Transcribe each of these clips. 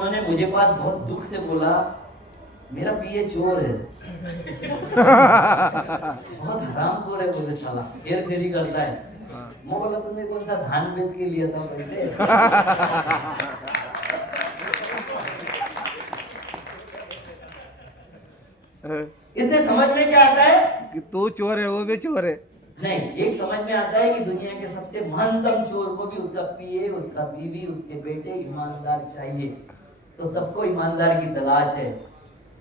उन्होंने मुझे पास बहुत दुख से बोला, मेरा पीए चोर है। बहुत हरामखोर है बोले, साला हेर फेरी करता है। मैं बोला तुमने कौन सा धान बेच के लिया था पैसे? इससे समझ में क्या आता है कि तू चोर है, वो भी चोर है। नहीं, एक समझ में आता है कि दुनिया के सबसे महानतम चोर को भी उसका पीए, उसका बीवी, उसके बेटे ईमानदार चाहिए। तो सबको ईमानदार की तलाश है।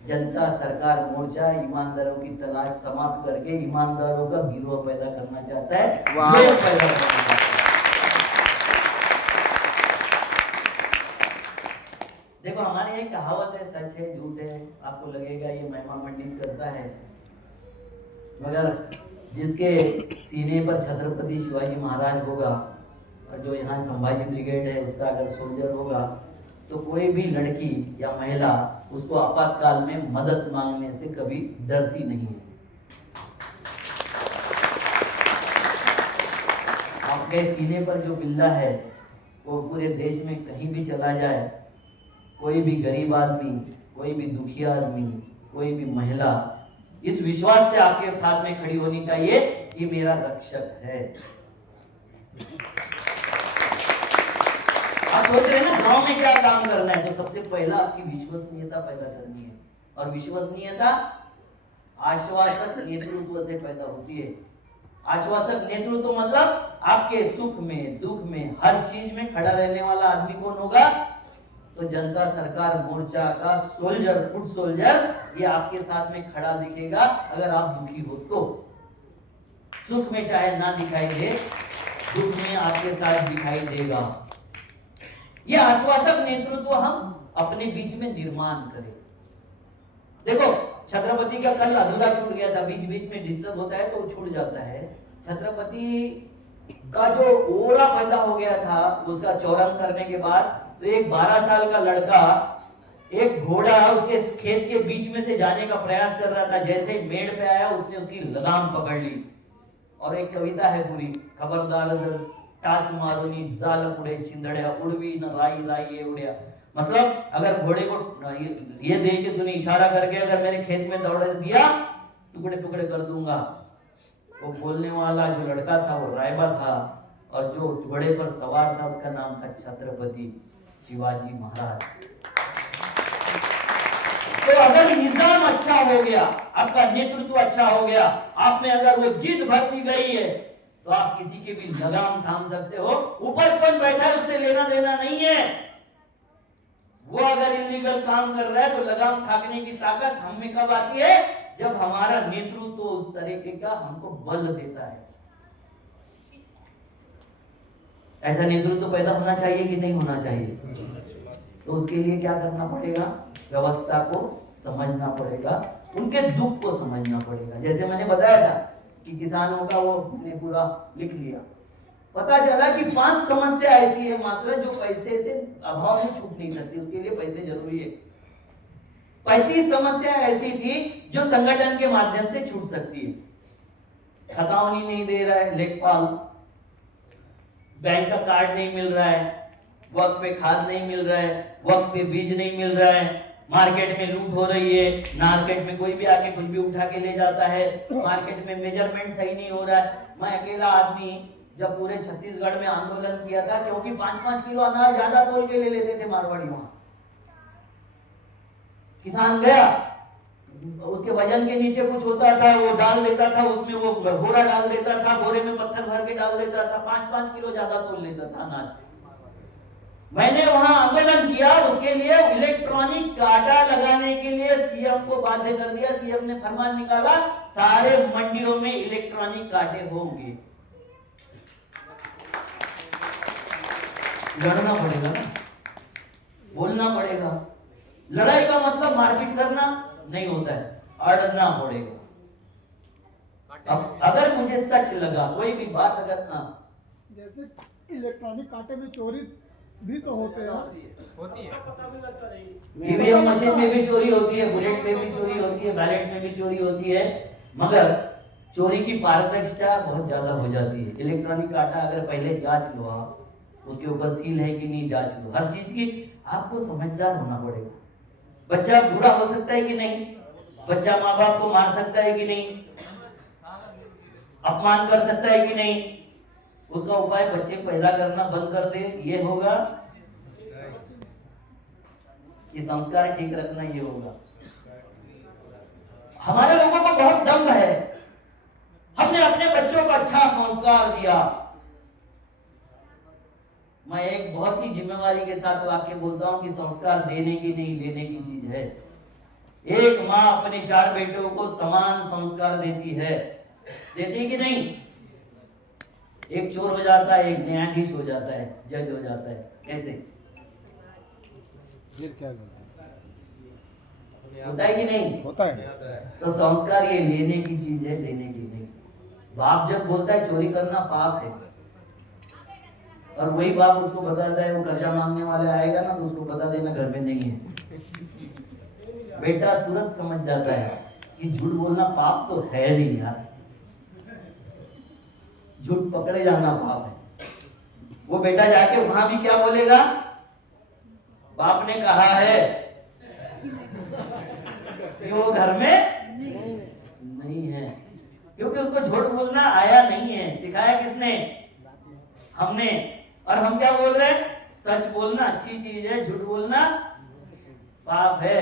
जनता सरकार मोर्चा ईमानदारों की तलाश समाप्त करके ईमानदारों का गिरोह पैदा करना चाहता है, लोग पैदा करना चाहता है। देखो हमारी एक कहावत है, सच है झूठ है, आपको लगेगा ये महिमा मंडित करता है, मगर जिसके सीने पर छत्रपति शिवाजी महाराज होगा और जो यहाँ संभाजी ब्रिगेड है उसका अगर सोल्जर होगा, तो कोई भी लड़की या महिला उसको आपातकाल में मदद मांगने से कभी डरती नहीं है। आपके सीने पर जो बिल्ला है वो पूरे देश में कहीं भी चला जाए, कोई भी गरीब आदमी, कोई भी दुखिया आदमी, कोई भी महिला इस विश्वास से आपके साथ में खड़ी होनी चाहिए कि मेरा रक्षक है। आप सोच रहे हैं ना गांव में क्या काम करना है, तो सबसे पहला आपकी विश्वसनीयता पैदा करनी है। और विश्वसनीयता आश्वासक नेतृत्व से पैदा होती है। आश्वासक नेतृत्व मतलब आपके सुख में, दुख में, हर चीज में खड़ा रहने वाला आदमी कौन होगा? तो जनता सरकार मोर्चा का सोल्जर, फुट सोल्जर, ये आपके साथ में खड़ा दिखेगा। अगर आप दुखी हो तो सुख में चाहे ना दिखाई दे, दुख में आपके साथ दिखाई देगा। ये आश्वासक नेतृत्व हम अपने बीच में निर्माण करें। देखो छत्रपति का कल अधूरा छूट गया था, बीच बीच में डिस्टर्ब होता है तो छूट जाता है। छत्रपति का जो ओरा पैदा हो गया था उसका चौरंग करने के बाद, तो एक 12 साल का लड़का एक घोड़ा उसके खेत के बीच में से जाने का प्रयास कर रहा था। जैसे ही मेड़ पे आया उसने उसकी लगाम पकड़ ली। और एक कविता है पूरी, खबरदार टाच मारूनी जाल उड़े चिंदड़िया उड़वी न लाई लाई ये उड़िया। मतलब अगर घोड़े को ये दे के तूने इशारा करके अगर मेरे खेत में दौड़ दिया, टुकड़े टुकड़े कर दूंगा। वो बोलने वाला जो लड़का था वो रायबा था, और जो घोड़े पर सवार था उसका नाम था छत्रपति शिवाजी महाराज। तो अगर निजाम अच्छा हो गया, आपका नेतृत्व अच्छा हो गया, आप में अगर वो जिद भर दी गई है, तो आप किसी के भी लगाम थाम सकते हो। ऊपर कौन बैठा है उससे लेना देना नहीं है। वो अगर इलीगल काम कर रहा है तो लगाम थाकने की ताकत हम में कब आती है? जब हमारा नेतृत्व उस तरीके का हमको बल देता है। ऐसा नेतृत्व पैदा होना चाहिए कि नहीं होना चाहिए? तो उसके लिए क्या करना पड़ेगा? व्यवस्था को समझना पड़ेगा, उनके दुख को समझना पड़ेगा। जैसे मैंने बताया था कि किसानों का वो मैंने पूरा लिख लिया, पता चला कि 5 समस्या ऐसी है मात्र जो पैसे से अभाव में छूट नहीं सकती, उसके लिए पैसे जरूरी है। 35 समस्या ऐसी थी जो संगठन के माध्यम से छूट सकती है। खतावनी नहीं दे रहा है लेखपाल, बैंक का कार्ड नहीं मिल रहा है, वक्त पे खाद नहीं मिल रहा है, वक्त पे बीज नहीं मिल रहा है, मार्केट में लूट हो रही है, मार्केट में कोई भी आके कुछ भी उठा के ले जाता है, मार्केट में मेजरमेंट सही नहीं हो रहा है। मैं अकेला आदमी जब पूरे छत्तीसगढ़ में आंदोलन किया था, क्योंकि 5-5 किलो अनाज ज्यादा तोल के ले लेते थे मारवाड़ी। वहां किसान गया, उसके वजन के नीचे कुछ होता था वो डाल देता था, उसमें वो बोरा डाल देता था, बोरे में पत्थर भर के डाल देता था, 5-5 किलो ज्यादा तोल लेता था अनाज। मैंने वहां आंदोलन किया, उसके लिए इलेक्ट्रॉनिक काटा लगाने के लिए सीएम को बाध्य कर दिया। सीएम ने फरमान निकाला, सारे मंडियों में इलेक्ट्रॉनिक काटे होंगे। लड़ना पड़ेगा ना, बोलना पड़ेगा। लड़ाई का मतलब मारपीट करना नहीं होता है, अड़ना पड़ेगा। अब अगर मुझे सच लगा कोई भी बात, अगर जैसे इलेक्ट्रॉनिक कांटे में चोरी भी तो होती है। ईवीएम मशीन में भी चोरी होती है, बुलेट में भी चोरी होती है, बैलेट में भी चोरी होती है, मगर चोरी की पारदर्शिता बहुत ज्यादा हो जाती है। इलेक्ट्रॉनिक काटा अगर पहले जांच लो, आप उसके ऊपर सील है कि नहीं जांच लो। आपको समझदार होना पड़ेगा। बच्चा बुरा हो सकता है कि नहीं, बच्चा माँ बाप को मार सकता है कि नहीं, अपमान कर सकता है कि नहीं, उसका उपाय बच्चे पैदा करना बंद कर दे, ये होगा कि संस्कार ठीक रखना, ये होगा। हमारे लोगों को बहुत दम्भ है, हमने अपने बच्चों को अच्छा संस्कार दिया। मैं एक बहुत ही जिम्मेवारी के साथ वाक्य बोलता हूं कि संस्कार देने की नहीं, लेने की चीज है। एक माँ अपने 4 बेटों को समान संस्कार देती है, देती कि नहीं? एक चोर हो जाता है, एक न्यायाधीश हो जाता है, जज हो जाता है, कैसे होता है कि नहीं? होता है। तो संस्कार ये लेने की चीज है, लेने की नहीं। बाप जब बोलता है चोरी करना पाप है, और वही बाप उसको बताता है वो कर्जा मांगने वाले आएगा ना, तो उसको बता देना घर में नहीं है, बेटा तुरंत समझ जाता है कि झूठ बोलना पाप तो है नहीं यार, झूठ पकड़े जाना पाप है। वो बेटा जाके वहां भी क्या बोलेगा? बाप ने कहा है कि वो घर में नहीं है, क्योंकि उसको झूठ बोलना आया नहीं है। सिखाया किसने? हमने। और हम क्या बोल रहे हैं? सच बोलना अच्छी चीज है, झूठ बोलना पाप है।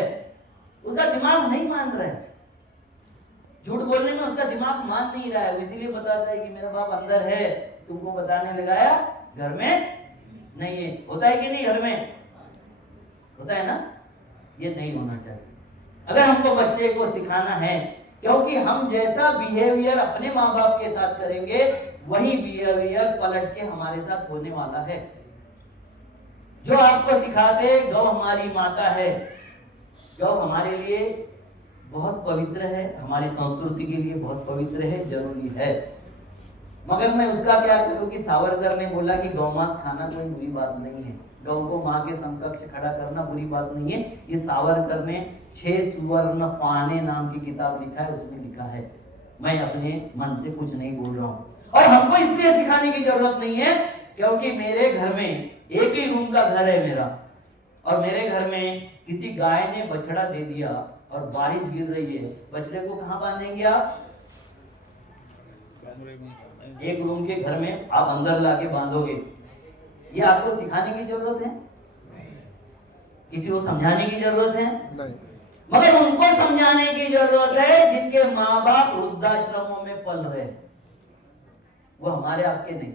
उसका दिमाग नहीं मान रहा है, झूठ बोलने में उसका दिमाग मान नहीं रहा है, इसीलिए बताता है कि मेरा बाप अंदर है, तुमको बताने लगाया, घर में नहीं है। होता है कि नहीं? घर में होता है ना? ये नहीं होना चाहिए। अगर हमको बच्चे को सिखाना है, क्योंकि हम जैसा बिहेवियर अपने माँ बाप के साथ करेंगे, वही बिहेवियर पलट के हमारे साथ होने वाला है। जो आपको सिखाते गौ हमारी माता है, गौ हमारे लिए बहुत पवित्र है, हमारी संस्कृति के लिए बहुत पवित्र है, जरूरी है। मगर मैं उसका क्या करूं कि सावरकर ने बोला कि गौमांस खाना कोई बुरी बात नहीं है, गौ को मां के समकक्ष खड़ा करना बुरी बात नहीं है। ये सावरकर ने 6 सुवर्ण पाने नाम की किताब लिखा है, उसमें लिखा है। मैं अपने मन से कुछ नहीं बोल रहा हूँ, और हमको इसलिए सिखाने की जरूरत नहीं है क्योंकि मेरे घर में एक ही रूम का घर है मेरा, और मेरे घर में किसी गाय ने बछड़ा दे दिया और बारिश गिर रही है, बछड़े को कहां बांधेंगे आप? एक रूम के घर में आप अंदर लाके बांधोगे। ये आपको सिखाने की जरूरत है? किसी को समझाने की जरूरत है? नहीं। मगर उनको समझाने की जरूरत है जिनके माँ बाप वृद्धाश्रमों में पल रहे, वो हमारे आपके नहीं।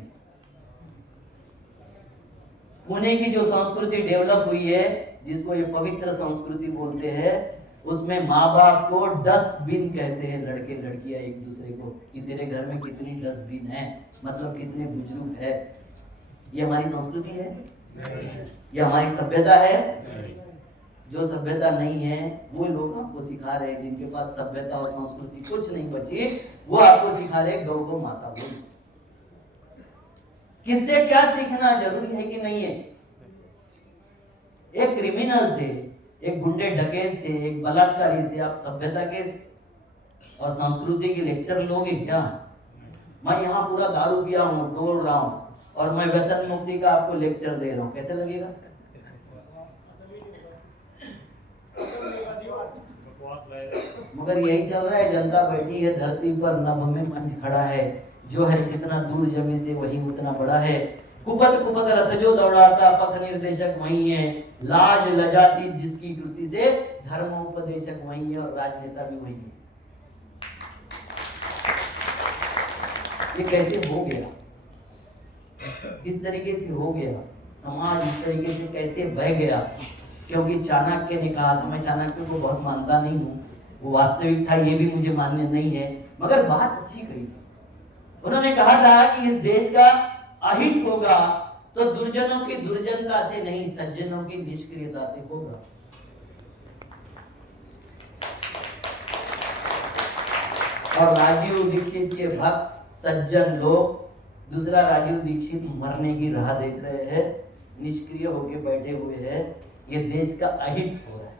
पुणे की जो संस्कृति डेवलप हुई है, जिसको ये पवित्र संस्कृति बोलते हैं, उसमें माँ बाप को डस्टबिन कहते हैं, लड़के लड़कियां एक दूसरे को, कि तेरे घर में कितनी डस्टबिन है, मतलब कितने बुजुर्ग है। ये हमारी संस्कृति है? ये हमारी सभ्यता है? जो सभ्यता नहीं है वो लोग आपको सिखा रहे हैं, जिनके पास सभ्यता और संस्कृति कुछ नहीं बची, वो आपको सिखा रहे हैं गौ को माता बोल। किससे क्या सीखना जरूरी है कि नहीं है? एक क्रिमिनल से, एक गुंडे डकैत से, एक बलात्कारी से आप सभ्यता के और संस्कृति के लेक्चर लोगे क्या? मैं यहाँ पूरा दारू पिया हूँ, तोड़ रहा हूँ, और मैं व्यसन मुक्ति का आपको लेक्चर दे रहा हूँ, कैसे लगेगा? मगर यही चल रहा है, जनता बैठी है धरती पर, नभ में पंच खड़ा है, जो है जितना दूर जमी से वही उतना बड़ा है। कुपत कुपत रथ जो दौड़ाता, पथ निर्देशक वही है, लाज लजाती जिसकी कृति से, धर्मोपदेशक वही है, और राजनेता भी वही है। ये कैसे हो गया? इस तरीके से हो गया समाज, इस तरीके से कैसे बह गया? क्योंकि चाणक्य ने कहा था, मैं चाणक्य को बहुत मानता नहीं हूँ, वो वास्तविक था ये भी मुझे मान्य नहीं है, मगर बात अच्छी कही। उन्होंने कहा था कि इस देश का अहित होगा तो दुर्जनों की दुर्जनता से नहीं, सज्जनों की निष्क्रियता से होगा। और राजीव दीक्षित के भक्त सज्जन लोग, दूसरा राजीव दीक्षित मरने की राह देख रहे हैं, निष्क्रिय होके बैठे हुए हैं, ये देश का अहित हो रहा है।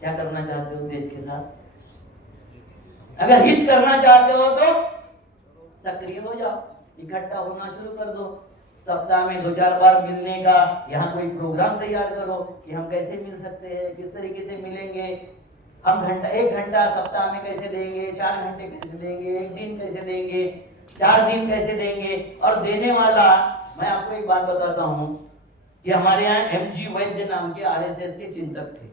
क्या करना चाहते हो देश के साथ? अगर हित करना चाहते हो तो सक्रिय हो जाओ, इकट्ठा होना शुरू कर दो, सप्ताह में 2-4 बार मिलने का यहाँ कोई प्रोग्राम तैयार करो कि हम कैसे मिल सकते हैं, किस तरीके से मिलेंगे, हम 1 घंटा सप्ताह में कैसे देंगे, 4 घंटे कैसे देंगे, 1 दिन कैसे देंगे, 4 दिन कैसे देंगे। और देने वाला, मैं आपको एक बात बताता हूँ कि हमारे यहाँ MG वैद्य नाम के RSS के चिंतक थे,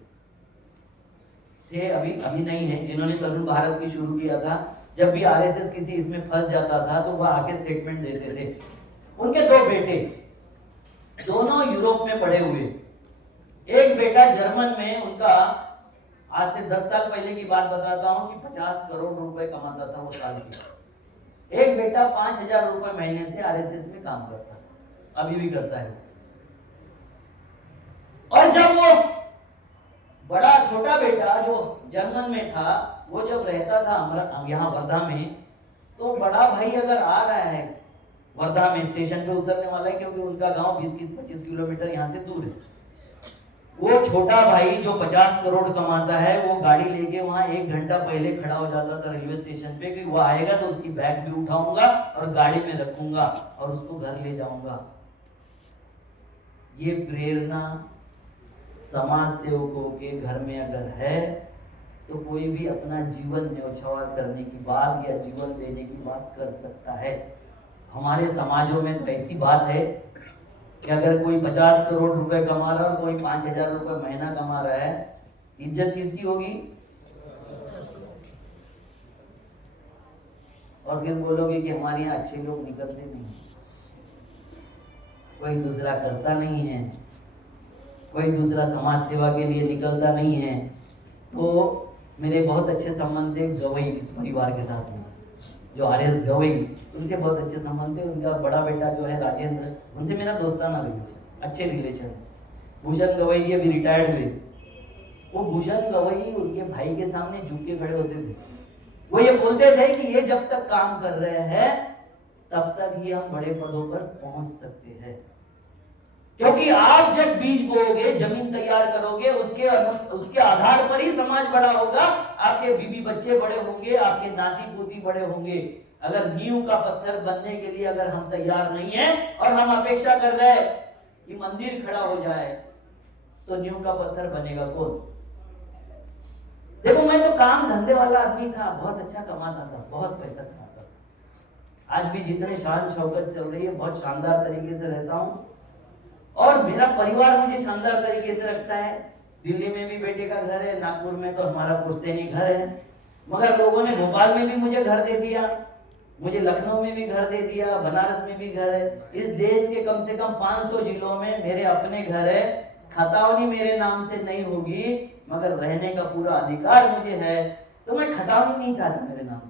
अभी नहीं है, जिन्होंने तरुण भारत की शुरू किया था। जब भी RSS किसी इसमें फंस जाता था तो वह आके स्टेटमेंट देते थे। उनके 2 बेटे, दोनों यूरोप में पढ़े हुए। एक बेटा जर्मन में, उनका आज से 10 साल पहले की बात बताता हूं कि 50 करोड़ रुपए कमाता था वो साल के। एक बेटा 5,000 रुपए महीने से RSS में काम करता, अभी भी करता है। और जब वो बड़ा छोटा बेटा जो जर्मन में था, वो जब रहता था यहाँ वर्धा में, तो बड़ा भाई अगर आ रहा है, वर्धा में स्टेशन पे उतरने वाला है, क्योंकि उनका गांव 20-25 किलोमीटर यहाँ से दूर है। वो छोटा भाई जो 50 करोड़ कमाता है, वो गाड़ी लेके वहां 1 घंटा पहले खड़ा हो जाता था रेलवे स्टेशन पे कि वो आएगा तो उसकी बैग भी उठाऊंगा और गाड़ी में रखूंगा और उसको घर ले जाऊंगा। ये प्रेरणा समाज सेवकों के घर में अगर है तो कोई भी अपना जीवन न्यौछावर करने की बात या जीवन देने की बात कर सकता है। हमारे समाजों में तो ऐसी बात है कि अगर कोई 50 करोड़ रुपए कमा रहा है और कोई 5,000 रुपए महीना कमा रहा है, इज्जत किसकी होगी? और फिर बोलोगे कि हमारे यहाँ अच्छे लोग निकलते नहीं, कोई दूसरा करता नहीं है, कोई दूसरा समाज सेवा के लिए निकलता नहीं है। तो मेरे बहुत अच्छे संबंध थे गवई इस परिवार के साथ में, जो RS गवई, उनसे बहुत अच्छे संबंध थे। उनका बड़ा बेटा जो है राजेंद्र, उनसे मेरा दोस्ताना रिलेशन, अच्छे रिलेशन। भूषण गवई ये भी रिटायर्ड हुए। वो भूषण गवई उनके भाई के सामने झुक के खड़े होते थे। वो ये बोलते थे कि ये जब तक काम कर रहे हैं तब तक ही हम बड़े पदों पर पहुंच सकते हैं, क्योंकि आप जब बीज बोओगे, जमीन तैयार करोगे, उसके आधार पर ही समाज बड़ा होगा। आपके बीबी बच्चे बड़े होंगे, आपके नाती पोती बड़े होंगे। अगर नींव का पत्थर बनने के लिए अगर हम तैयार नहीं है और हम अपेक्षा कर रहे हैं कि मंदिर खड़ा हो जाए, तो नींव का पत्थर बनेगा कौन? देखो, मैं तो काम धंधे वाला आदमी था, बहुत अच्छा कमाता था, बहुत पैसा कमाता था। आज भी जितने शान शौकत चल रही है, बहुत शानदार तरीके से रहता हूं और मेरा परिवार मुझे शानदार तरीके से रखता है। दिल्ली में भी बेटे का घर है, नागपुर में तो हमारा पुश्तैनी घर है, मगर लोगों ने भोपाल में भी मुझे घर दे दिया, मुझे लखनऊ में भी घर दे दिया, बनारस में भी घर है। इस देश के कम से कम 500 जिलों में मेरे अपने घर है। खतावनी मेरे नाम से नहीं होगी, मगर रहने का पूरा अधिकार मुझे है। तो मैं खतावनी नहीं चाहता मेरे नाम से।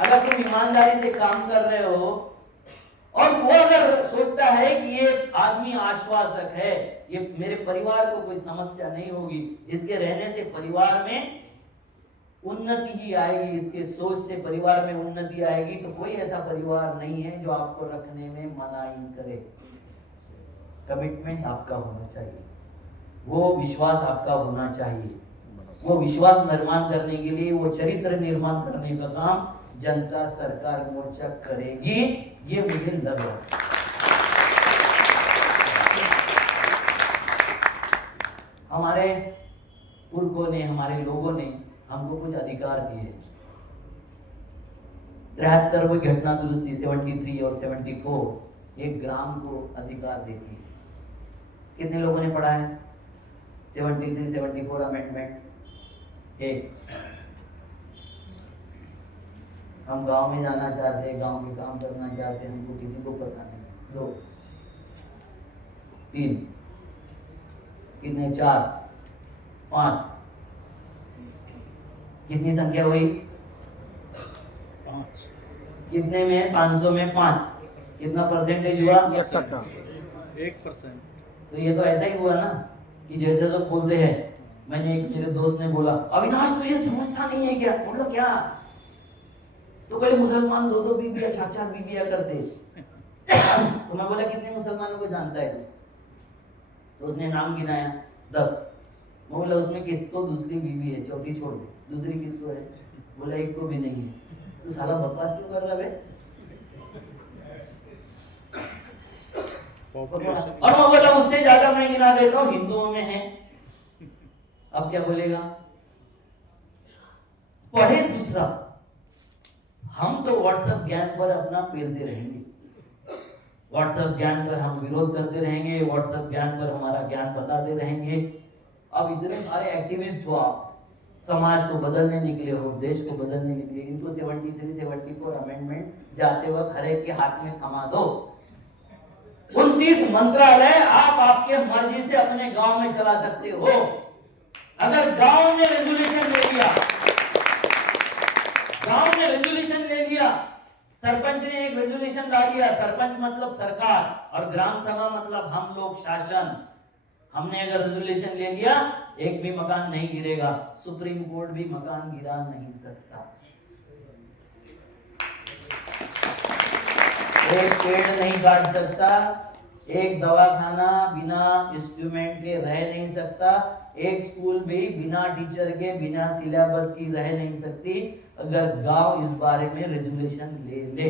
अगर तुम ईमानदारी से काम कर रहे हो और वो अगर सोचता है कि ये आदमी आश्वासक है, ये मेरे परिवार को कोई समस्या नहीं होगी, इसके रहने से परिवार में उन्नति ही आएगी, इसके सोच से परिवार में उन्नति आएगी, तो कोई ऐसा परिवार नहीं है जो आपको रखने में मनाही करे। कमिटमेंट आपका होना चाहिए, वो विश्वास आपका होना चाहिए। वो विश्वास निर्माण करने के लिए, वो चरित्र निर्माण करने का काम जनता सरकार मोर्चा करेगी, ये मुझे लग रहा है। हमारे पुरखों ने, हमारे लोगों ने हमको कुछ अधिकार दिए। 73वीं घटना दुरुस्ती 73 और 74 एक ग्राम को अधिकार देती है। कितने लोगों ने पढ़ा है 73, 74 अमेंडमेंट? एक, हम गांव में जाना चाहते हैं, गांव के काम करना चाहते हैं, हमको किसी को पता नहीं। 2, 3, कितने? 4, 5, कितनी संख्या हुई? 5। कितने में? 500 में 5, कितना परसेंटेज हुआ? 1%। तो ये तो ऐसा ही हुआ ना कि जैसे तो बोलते हैं, मैंने एक मेरे दोस्त ने बोला, अविनाश तो ये समझता नहीं है क्या? बोला क्या? तो पहले मुसलमान 2-2 बीबियां, 4-4 बीबियां करते। तो मैं बोला कितने मुसलमानों को जानता है? तो उसने नाम गिनाया 10। मैं बोला उसमें किसको दूसरी बीवी है? चौथी छोड़ दे, दूसरी किसको है? बोला एक को भी नहीं है। तो साला बकवास क्यों कर रहा है? और मैं बोला उससे ज्यादा मैं गिना देता हूँ हिंदुओं में है। अब क्या बोलेगा? पढ़े दूसरा, हम तो व्हाट्सएप ज्ञान पर अपना पेलते रहेंगे, व्हाट्सएप ज्ञान पर हम विरोध करते रहेंगे, व्हाट्सएप ज्ञान पर हमारा ज्ञान बताते रहेंगे। अब इतने सारे एक्टिविस्ट हो, आप समाज को बदलने निकले हो, देश को बदलने निकले, इनको 73, 74 अमेंडमेंट जाते वक्त हर एक के हाथ में थमा दो। 29 मंत्रालय आप आपके मर्जी से अपने गांव में चला सकते हो। अगर गांव ने रेजोल्यूशन ले लिया, गांव ने रेजोल्यूशन ले लिया, सरपंच ने एक रेजोल्यूशन ला लिया, सरपंच मतलब सरकार और ग्राम सभा मतलब हम लोग शासन, हमने अगर रेजोल्यूशन ले लिया, एक भी मकान नहीं गिरेगा, सुप्रीम कोर्ट भी मकान गिरा नहीं सकता। एक पेड़ नहीं काट सकता, एक दवाखाना बिना इंस्ट्रूमेंट के रह नहीं सकता, एक स्कूल भी बिना टीचर के, बिना सिलेबस की रह नहीं सकती। अगर गांव इस बारे में रेजोल्यूशन ले ले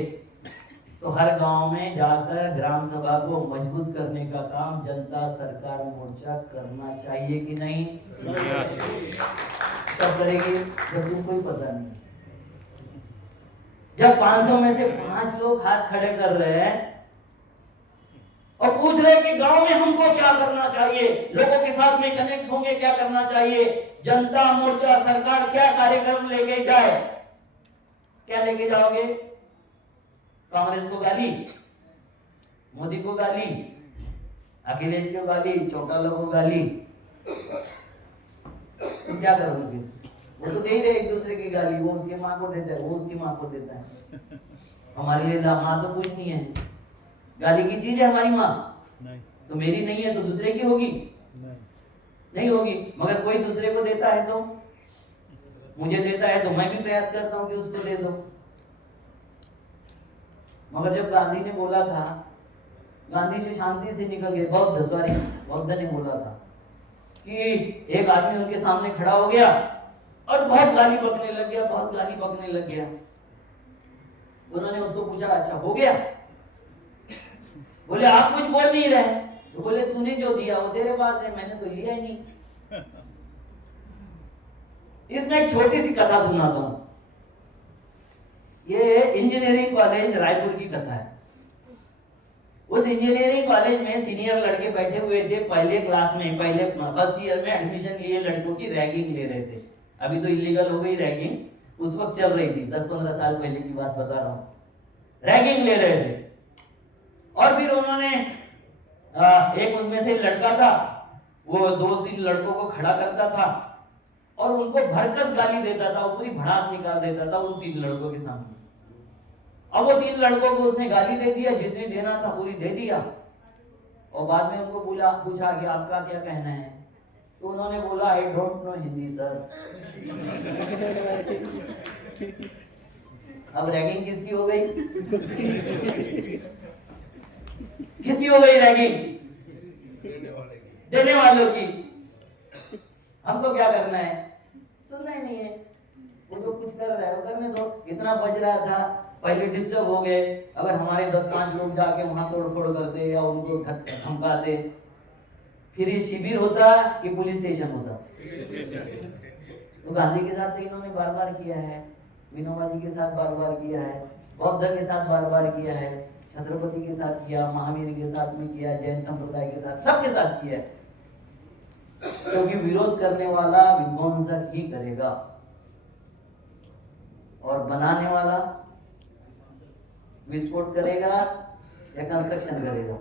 तो हर गांव में जाकर ग्राम सभा को मजबूत करने का काम जनता सरकार मोर्चा करना चाहिए कि नहीं? कब करेगी? जब तुमको ही पता नहीं। जब 500 में से 5 लोग हाथ खड़े कर रहे हैं और पूछ रहे कि गांव में हमको क्या करना चाहिए, लोगों के साथ में कनेक्ट होंगे, क्या करना चाहिए, जनता मोर्चा सरकार क्या कार्यक्रम लेके जाए, क्या लेके जाओगे? कांग्रेस को गाली, मोदी को गाली, अखिलेश को गाली, चौटाला को गाली, तुम क्या करोगे? वो तो दे ही रहे एक दूसरे की गाली, वो उसके माँ को देता है, वो उसकी माँ को देता है। हमारे लिए माँ तो कुछ नहीं है, गाली की चीज है हमारी माँ, तो मेरी नहीं है तो दूसरे की होगी? नहीं होगी। मगर कोई दूसरे को देता है तो, मुझे देता है तो मैं भी प्रयास करता हूँ कि उसको दे दो। मगर जब गांधी ने बोला था, गांधी से शांति से निकल गए, बौद्ध ने बोला था कि एक आदमी उनके सामने खड़ा हो गया और बहुत गाली बकने लग गया, बहुत गाली बकने लग गया। उन्होंने उसको पूछा, अच्छा हो गया? बोले आप कुछ बोल नहीं रहे। तो बोले तूने जो दिया वो तेरे पास है, मैंने तो लिया ही नहीं। इसमें एक छोटी सी कथा सुनाता हूं। ये इंजीनियरिंग कॉलेज रायपुर की कथा है। उस इंजीनियरिंग कॉलेज में सीनियर लड़के बैठे हुए थे, पहले क्लास में, पहले फर्स्ट ईयर में एडमिशन लिए लड़कों की रैगिंग ले रहे थे। अभी तो इलीगल हो गई रैगिंग, उस वक्त चल रही थी, 10-15 साल पहले की बात बता रहा हूं। रैगिंग ले रहे थे और फिर उन्होंने एक उनमें से लड़का था, वो 2-3 लड़कों को खड़ा करता था और उनको भरकस गाली देता था, पूरी भड़ास निकाल देता था उन 3 लड़कों के सामने। अब वो 3 लड़कों को उसने गाली दे दिया, जितनी देना था पूरी दे दिया और बाद में उनको पूछा कि आपका क्या कहना है? तो उन्होंने बोला I don't know Hindi sir. अब रैगिंग किसकी हो गई? किसकी हो गई रैगिंग? देने वालों की। हमको क्या करना है? सुनना ही नहीं है। वो जो कुछ कर रहा है वो करने दो। इतना बज रहा था, पहले डिस्टर्ब हो गए। अगर हमारे 10-5 लोग जाके वहां तोड़फोड़ करते या उनको धमकाते, फिर ये शिविर होता कि पुलिस स्टेशन होता? तो गांधी के साथ तो इन्होंने बार बार किया है, विनोबा जी के साथ बार बार किया है, बौद्ध के साथ बार बार किया है, छत्रपति के साथ किया, महावीर के साथ में किया, जैन संप्रदाय के साथ, सबके साथ किया है। क्योंकि विरोध करने वाला विध्वंसक ही करेगा और बनाने वाला विस्फोट करेगा या कंस्ट्रक्शन करेगा?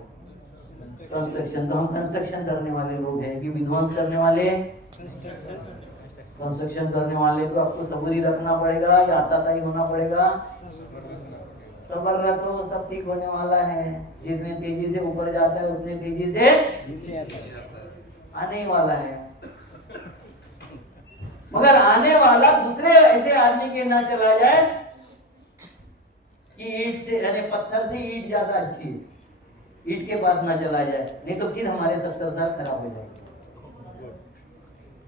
कंस्ट्रक्शन। तो हम कंस्ट्रक्शन करने वाले लोग हैं कि विध्वंस करने वाले? कंस्ट्रक्शन करने वाले। तो आपको सबूरी रखना पड़ेगा या आताताई होना पड़ेगा? सबर रखो, सब ठीक होने वाला है। जितने तेजी से ऊपर जाता है उतने तेजी से आने वाला है। मगर आने वाला दूसरे ऐसे आदमी के ना चला जाए कि ईंट से, यानी पत्थर से ईंट ज्यादा अच्छी है, ईंट के पास ना चला जाए, नहीं तो फिर हमारे 70 साल खराब हो जाएंगे।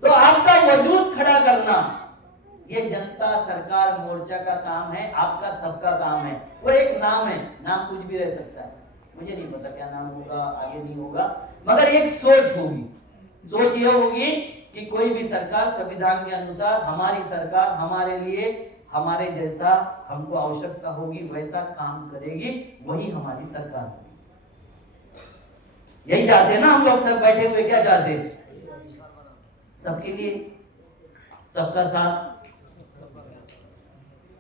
तो आपका वजूद खड़ा करना ये जनता सरकार मोर्चा का काम है, आपका सबका काम है। वो एक नाम है, नाम कुछ भी रह सकता है, मुझे नहीं पता क्या नाम होगा, आगे नहीं होगा, मगर एक सोच होगी। सोच ये होगी कि कोई भी सरकार संविधान के अनुसार, हमारी सरकार हमारे लिए, हमारे जैसा हमको आवश्यकता होगी वैसा काम करेगी, वही हमारी सरकार होगी। यही चाहते हैं ना हम लोग सब बैठे हुए, क्या चाहते हैं? सबके लिए, सबका साथ।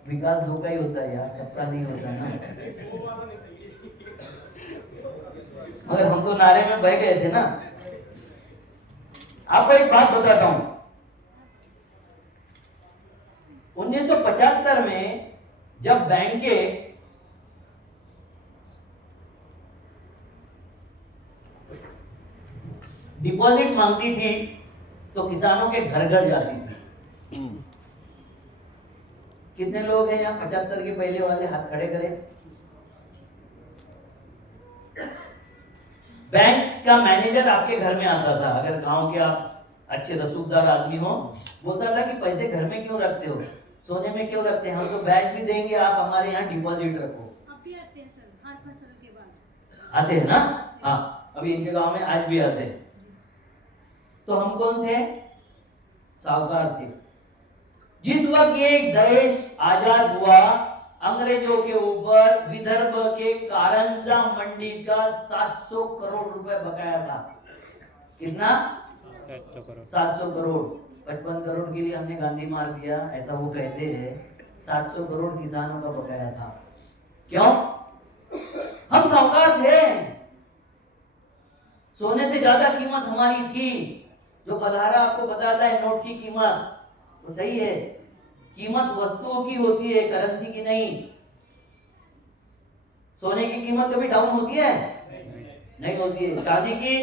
विकास धोखा ही होता है यार, सबका नहीं होता ना। मगर हम तो नारे में बह गए थे ना। आपको एक बात बताता हूं, 1975 में जब बैंकें डिपॉजिट मांगती थी तो किसानों के घर घर जाती थी। कितने लोग हैं यहाँ 75 के पहले वाले, हाथ खड़े करें। बैंक का मैनेजर आपके घर में आता था, अगर गांव के आप अच्छे रसूखदार आदमी हो, बोलता था कि पैसे घर में क्यों रखते हो, सोने में क्यों रखते हैं, हम तो बैग भी देंगे, आप हमारे यहाँ डिपॉजिट रखो। अब भी आते हैं सर, हर फसल के बाद आते हैं ना? हाँ, अभी इनके गांव में आज भी आते हैं। तो हम कौन थे? साहूकार थे। जिस वक्त ये देश आजाद हुआ, अंग्रेजों के ऊपर विदर्भ के कारंजा मंडी का 700 करोड़ रुपए बकाया था। कितना? 700 करोड़। 55 करोड़ के लिए हमने गांधी मार दिया, ऐसा वो कहते हैं। 700 करोड़ किसानों का बकाया था। क्यों? हम साहूकार थे, सोने से ज्यादा कीमत हमारी थी। जो बधारा आपको बताता है नोट की कीमत, तो सही है, कीमत वस्तुओं की होती है, करेंसी की नहीं। सोने की कीमत कभी डाउन होती है? नहीं होती है। चांदी की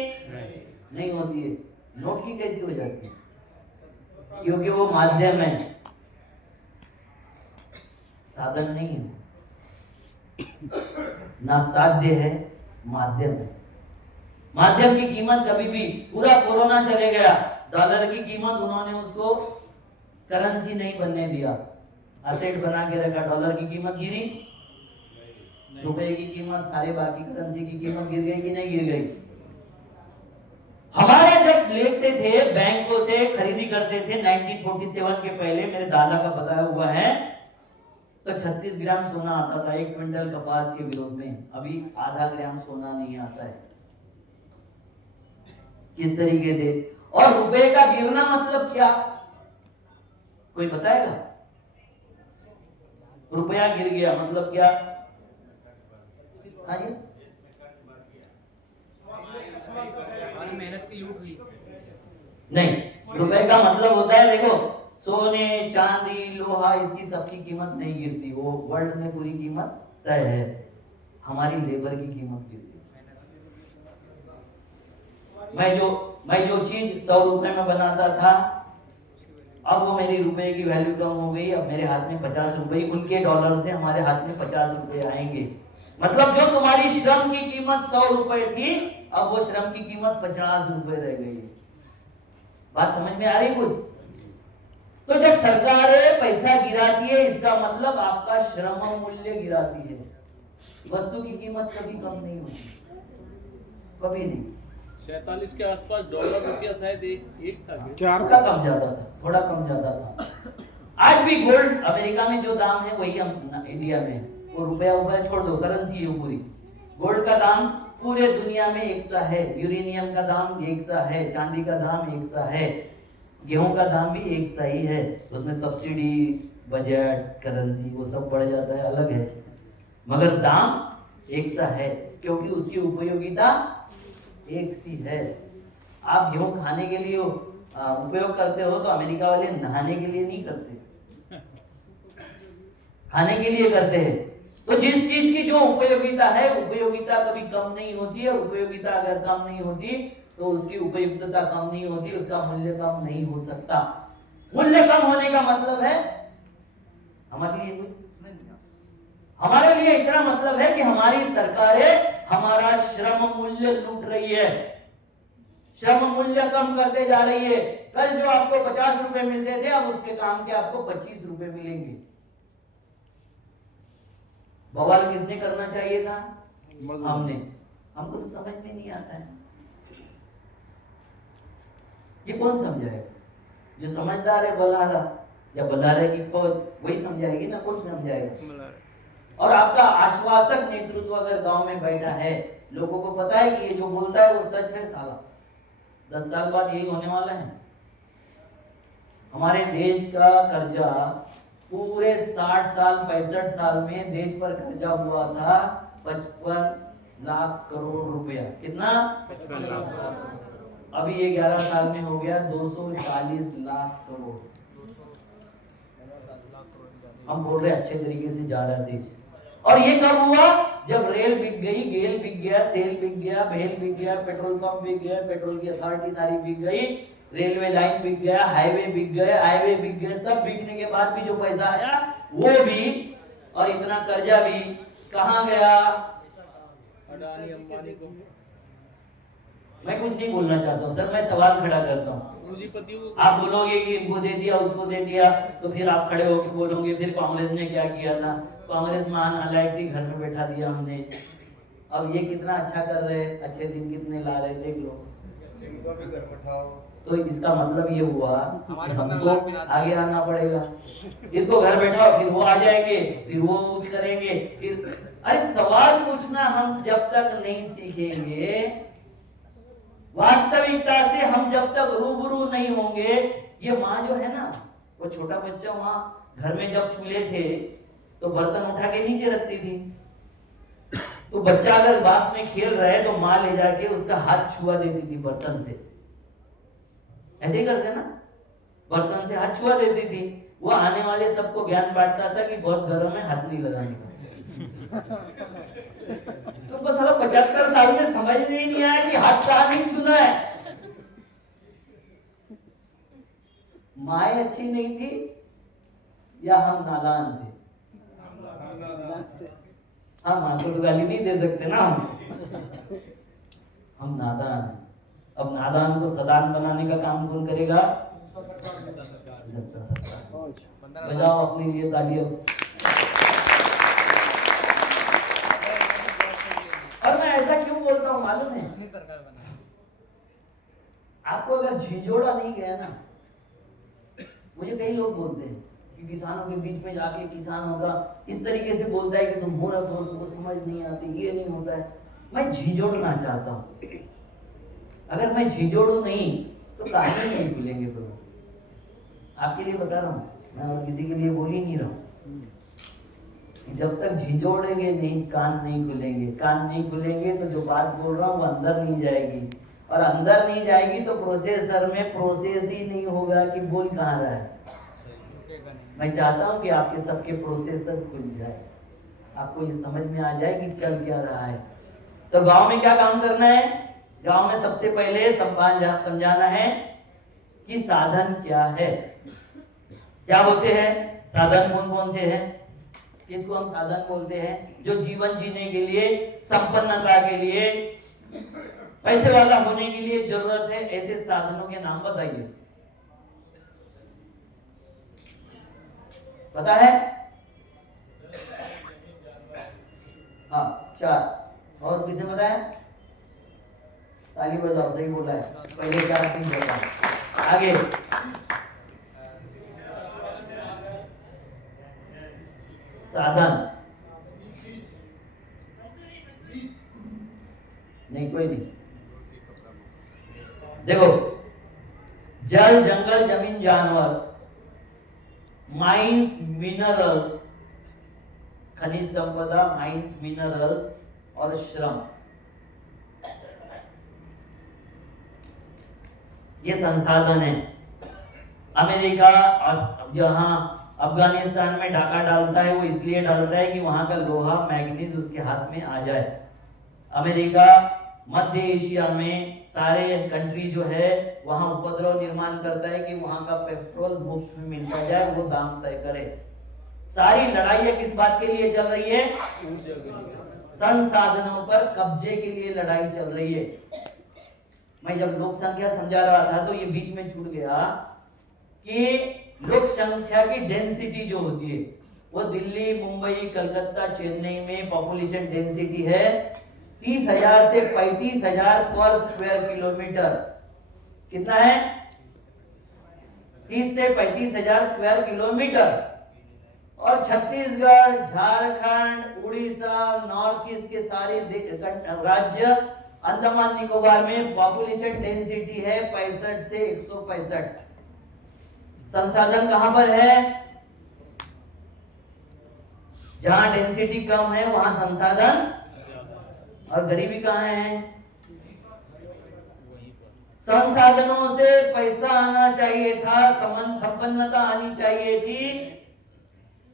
नहीं होती है। नोट की कैसी हो जाती है? क्योंकि वो माध्यम है, साधन नहीं है, ना साध्य है, माध्यम है। माध्यम की कीमत कभी भी, पूरा कोरोना चले गया, डॉलर की कीमत उन्होंने उसको करेंसी नहीं बनने दिया, असेट बना के रखा। डॉलर की कीमत गिरी, रुपए की कीमत, सारे बाकी करेंसी की कीमत गिर गई कि नहीं गिर गई? हमारे जब लेते थे बैंकों से, खरीदी करते थे 1947 के पहले, मेरे दादा का बताया हुआ है, तो 36 ग्राम सोना आता था 1 क्विंटल कपास के विरोध में। अभी आधा ग्राम सोना नहीं आता है। किस तरीके से? और रुपए का गिरना मतलब क्या, कोई बताएगा? रुपया गिर गया मतलब क्या? हाँ जी, मेहनत की लूट हुई नहीं, रुपए का मतलब होता है, देखो, सोने चांदी लोहा इसकी सबकी कीमत नहीं गिरती, वो वर्ल्ड में पूरी कीमत तय है। हमारी लेबर की कीमत गिरती है। मैं जो चीज 100 रुपए में बनाता था, अब वो मेरी रुपए की वैल्यू कम हो गई, अब मेरे हाथ में 50 रुपए, उनके डॉलर से हमारे हाथ में 50 रुपए आएंगे। मतलब जो तुम्हारी श्रम की कीमत 100 रुपए थी, अब वो श्रम की कीमत 50 रुपए रह गई है। बात समझ में आ रही कुछ? तो जब सरकारें पैसा गिराती है, इसका मतलब आपका श्रम मूल्य गिराती है। वस्तु की कीमत कभी कम नहीं होती, कभी नहीं। 47 के आसपास डॉलर रुपया शायद एक था, थोड़ा कम ज्यादा था, थोड़ा कम ज्यादा था। आज भी गोल्ड अमेरिका में जो दाम है वही हम इंडिया में, वो रुपया छोड़ दो, करेंसी है पूरी। गोल्ड का दाम पूरे दुनिया में एक सा है, यूरेनियम का दाम एक सा है, चांदी का दाम एक सा है, गेहूं का दाम भी एक सा ही है। उसमें सब्सिडी, बजट, करेंसी वो सब बढ़ जाता है, अलग है, मगर दाम एक सा है, क्योंकि उसकी उपयोगिता एक सी है। आप गेहूं खाने के लिए उपयोग करते हो, तो अमेरिका वाले नहाने के लिए नहीं करते, खाने के लिए करते हैं। तो जिस चीज की जो उपयोगिता है, उपयोगिता कभी कम नहीं होती है। उपयोगिता अगर कम नहीं होती तो उसकी उपयुक्तता कम नहीं होती, उसका मूल्य कम नहीं हो सकता। मूल्य कम होने का मतलब है हमारे लिए इतना मतलब है कि हमारी सरकारें हमारा श्रम मूल्य लूट रही है, श्रम मूल्य कम करते जा रही है। कल जो आपको 50 रुपए मिलते थे, अब उसके काम के आपको 25 रुपए मिलेंगे। बवाल किसने करना चाहिए था? हमने। हमको तो समझ में नहीं आता है। ये कौन समझाएगा? जो समझदार है बल्लारा या बल्लारे की फौज वही समझाएगी ना, कौन समझाएगा? और आपका आश्वासक नेतृत्व अगर गांव में बैठा है, लोगों को पता है कि ये जो बोलता है वो सच है, साला 10 साल बाद यही होने वाला है। हमारे देश का कर्जा पूरे 60 साल 65 साल में देश पर कर्जा हुआ था 55 लाख करोड़ रुपया। कितना? 55 लाख। अभी ये 11 साल में हो गया 240 लाख करोड़। हम बोल रहे अच्छे तरीके से जा रहा है देश। और ये कब हुआ? जब रेल बिक गई, गेल बिक गया, सेल बिक गया, भेल बिक गया, पेट्रोल पंप बिक गया, पेट्रोल की अथॉरिटी सारी बिक गई, रेलवे लाइन बिक गया, हाईवे बिक गए, हाईवे बिक गए। सब बिकने के बाद भी जो पैसा आया वो भी, और इतना कर्जा भी कहां गया? अडानी अंबानी को। मैं कुछ नहीं बोलना चाहता हूँ सर, मैं सवाल खड़ा करता हूँ। पूंजीपतियों को आप बोलोगे कि इनको दे दिया, उसको दे दिया, तो फिर आप खड़े होकर बोलोगे फिर कांग्रेस ने क्या किया था? कांग्रेस मान नालायक थी, घर में बैठा दिया हमने। अब ये कितना अच्छा कर रहे हैं, अच्छे दिन कितने ला रहे, देख लो। इनको भी घर बैठाओ। तो इसका मतलब ये हुआ कि हमको आगे आना पड़ेगा। इसको घर बैठाओ, फिर वो आ जाएंगे, फिर वो कुछ करेंगे, फिर अरे सवाल पूछना हम जब तक नहीं सीखेंगे, वास्तविकता से हम जब तक रूबरू नहीं होंगे। ये माँ जो है ना, वो छोटा बच्चा वहां घर में जब चूल्हे थे तो बर्तन उठा के नीचे रखती थी। तो बच्चा अगर बास में खेल रहा है तो माँ ले जाके उसका हाथ छुआ देती थी बर्तन से। ऐसे ही करते ना, बर्तन से हाथ छुआ देती थी। वो आने वाले सबको ज्ञान बांटता था कि बहुत गर्म है, हाथ नहीं लगाने का। तुमको साला 75 साल में समझ में नहीं आया कि हाथ कहाँ नहीं छूना है। माए अच्छी नहीं थी या हम नादान थे? हम माँ को तो गाली नहीं दे सकते ना, हम नादान हैं। अब नादान को सदान बनाने का काम कौन करेगा? बजाओ अपने लिए तालियां। और मैं ऐसा क्यों बोलता हूँ मालूम है? आपको अगर झिझोड़ा नहीं गया ना, मुझे कई लोग बोलते हैं कि किसानों के बीच में जाके किसान होगा, इस तरीके से बोलता है कि तुम मूर्ख हो, तुमको समझ नहीं आती, ये नहीं होता है। मैं झिझोड़ना चाहता हूँ। अगर मैं झिझोड़ू नहीं तो काहे नहीं खुलेंगे? तो आपके लिए बता रहा हूँ, मैं और किसी के लिए बोल ही नहीं रहा हूँ। जब तक झिझोड़ेंगे नहीं, कान नहीं खुलेंगे। कान नहीं खुलेंगे तो जो बात बोल रहा हूँ वो अंदर नहीं जाएगी, और अंदर नहीं जाएगी तो प्रोसेसर में प्रोसेस ही नहीं होगा कि बोल कहाँ रहा है। मैं चाहता हूँ कि आपके सबके प्रोसेसर खुल जाए, आपको ये समझ में आ जाए कि चल क्या रहा है। तो गांव में क्या काम करना है? गांव में सबसे पहले समझाना है कि साधन क्या है, क्या होते हैं साधन, कौन कौन से हैं, किसको हम साधन बोलते हैं। जो जीवन जीने के लिए, संपन्नता के लिए, पैसे वाला होने के लिए जरूरत है, ऐसे साधनों के नाम बताइए। पता है? हाँ 4। और किसने बताया? ताली बजाओ, सही बोला है। पहले 4 3 बताओ। आगे साधन नहीं, कोई नहीं। देखो, जल, जंगल, जमीन, जानवर, माइंस, मिनरल्स, खनिज संपदा, माइंस, मिनरल्स और श्रम, ये संसाधन है। अमेरिका जहां अफगानिस्तान में डाका डालता है, वो इसलिए डालता है कि वहां का लोहा, मैग्नीज उसके हाथ में आ जाए। अमेरिका मध्य एशिया में सारे कंट्री जो है वहां उपद्रव निर्माण करता है कि वहां का पेट्रोल मुफ्त में मिलता जाए, वो दाम तय करे। सारी लड़ाइयां किस बात के लिए चल रही है? संसाधनों पर कब्जे के लिए लड़ाई चल रही है। मैं जब लोक संख्या समझा रहा था तो ये बीच में छूट गया कि लोक संख्या की डेंसिटी जो होती है वो दिल्ली, मुंबई, कलकत्ता, चेन्नई में पॉपुलेशन डेंसिटी है 30,000 से 35,000 पर स्क्वायर किलोमीटर। कितना है? 30 से 35,000 स्क्वायर किलोमीटर। और छत्तीसगढ़, झारखंड, उड़ीसा, नॉर्थ ईस्ट के सारे राज्य, अंडमान निकोबार में पॉपुलेशन डेंसिटी है 65 से 165। संसाधन कहां पर है? जहां डेंसिटी कम है वहां संसाधन, और गरीबी कहां है? संसाधनों से पैसा आना चाहिए था, संपन्नता आनी चाहिए थी,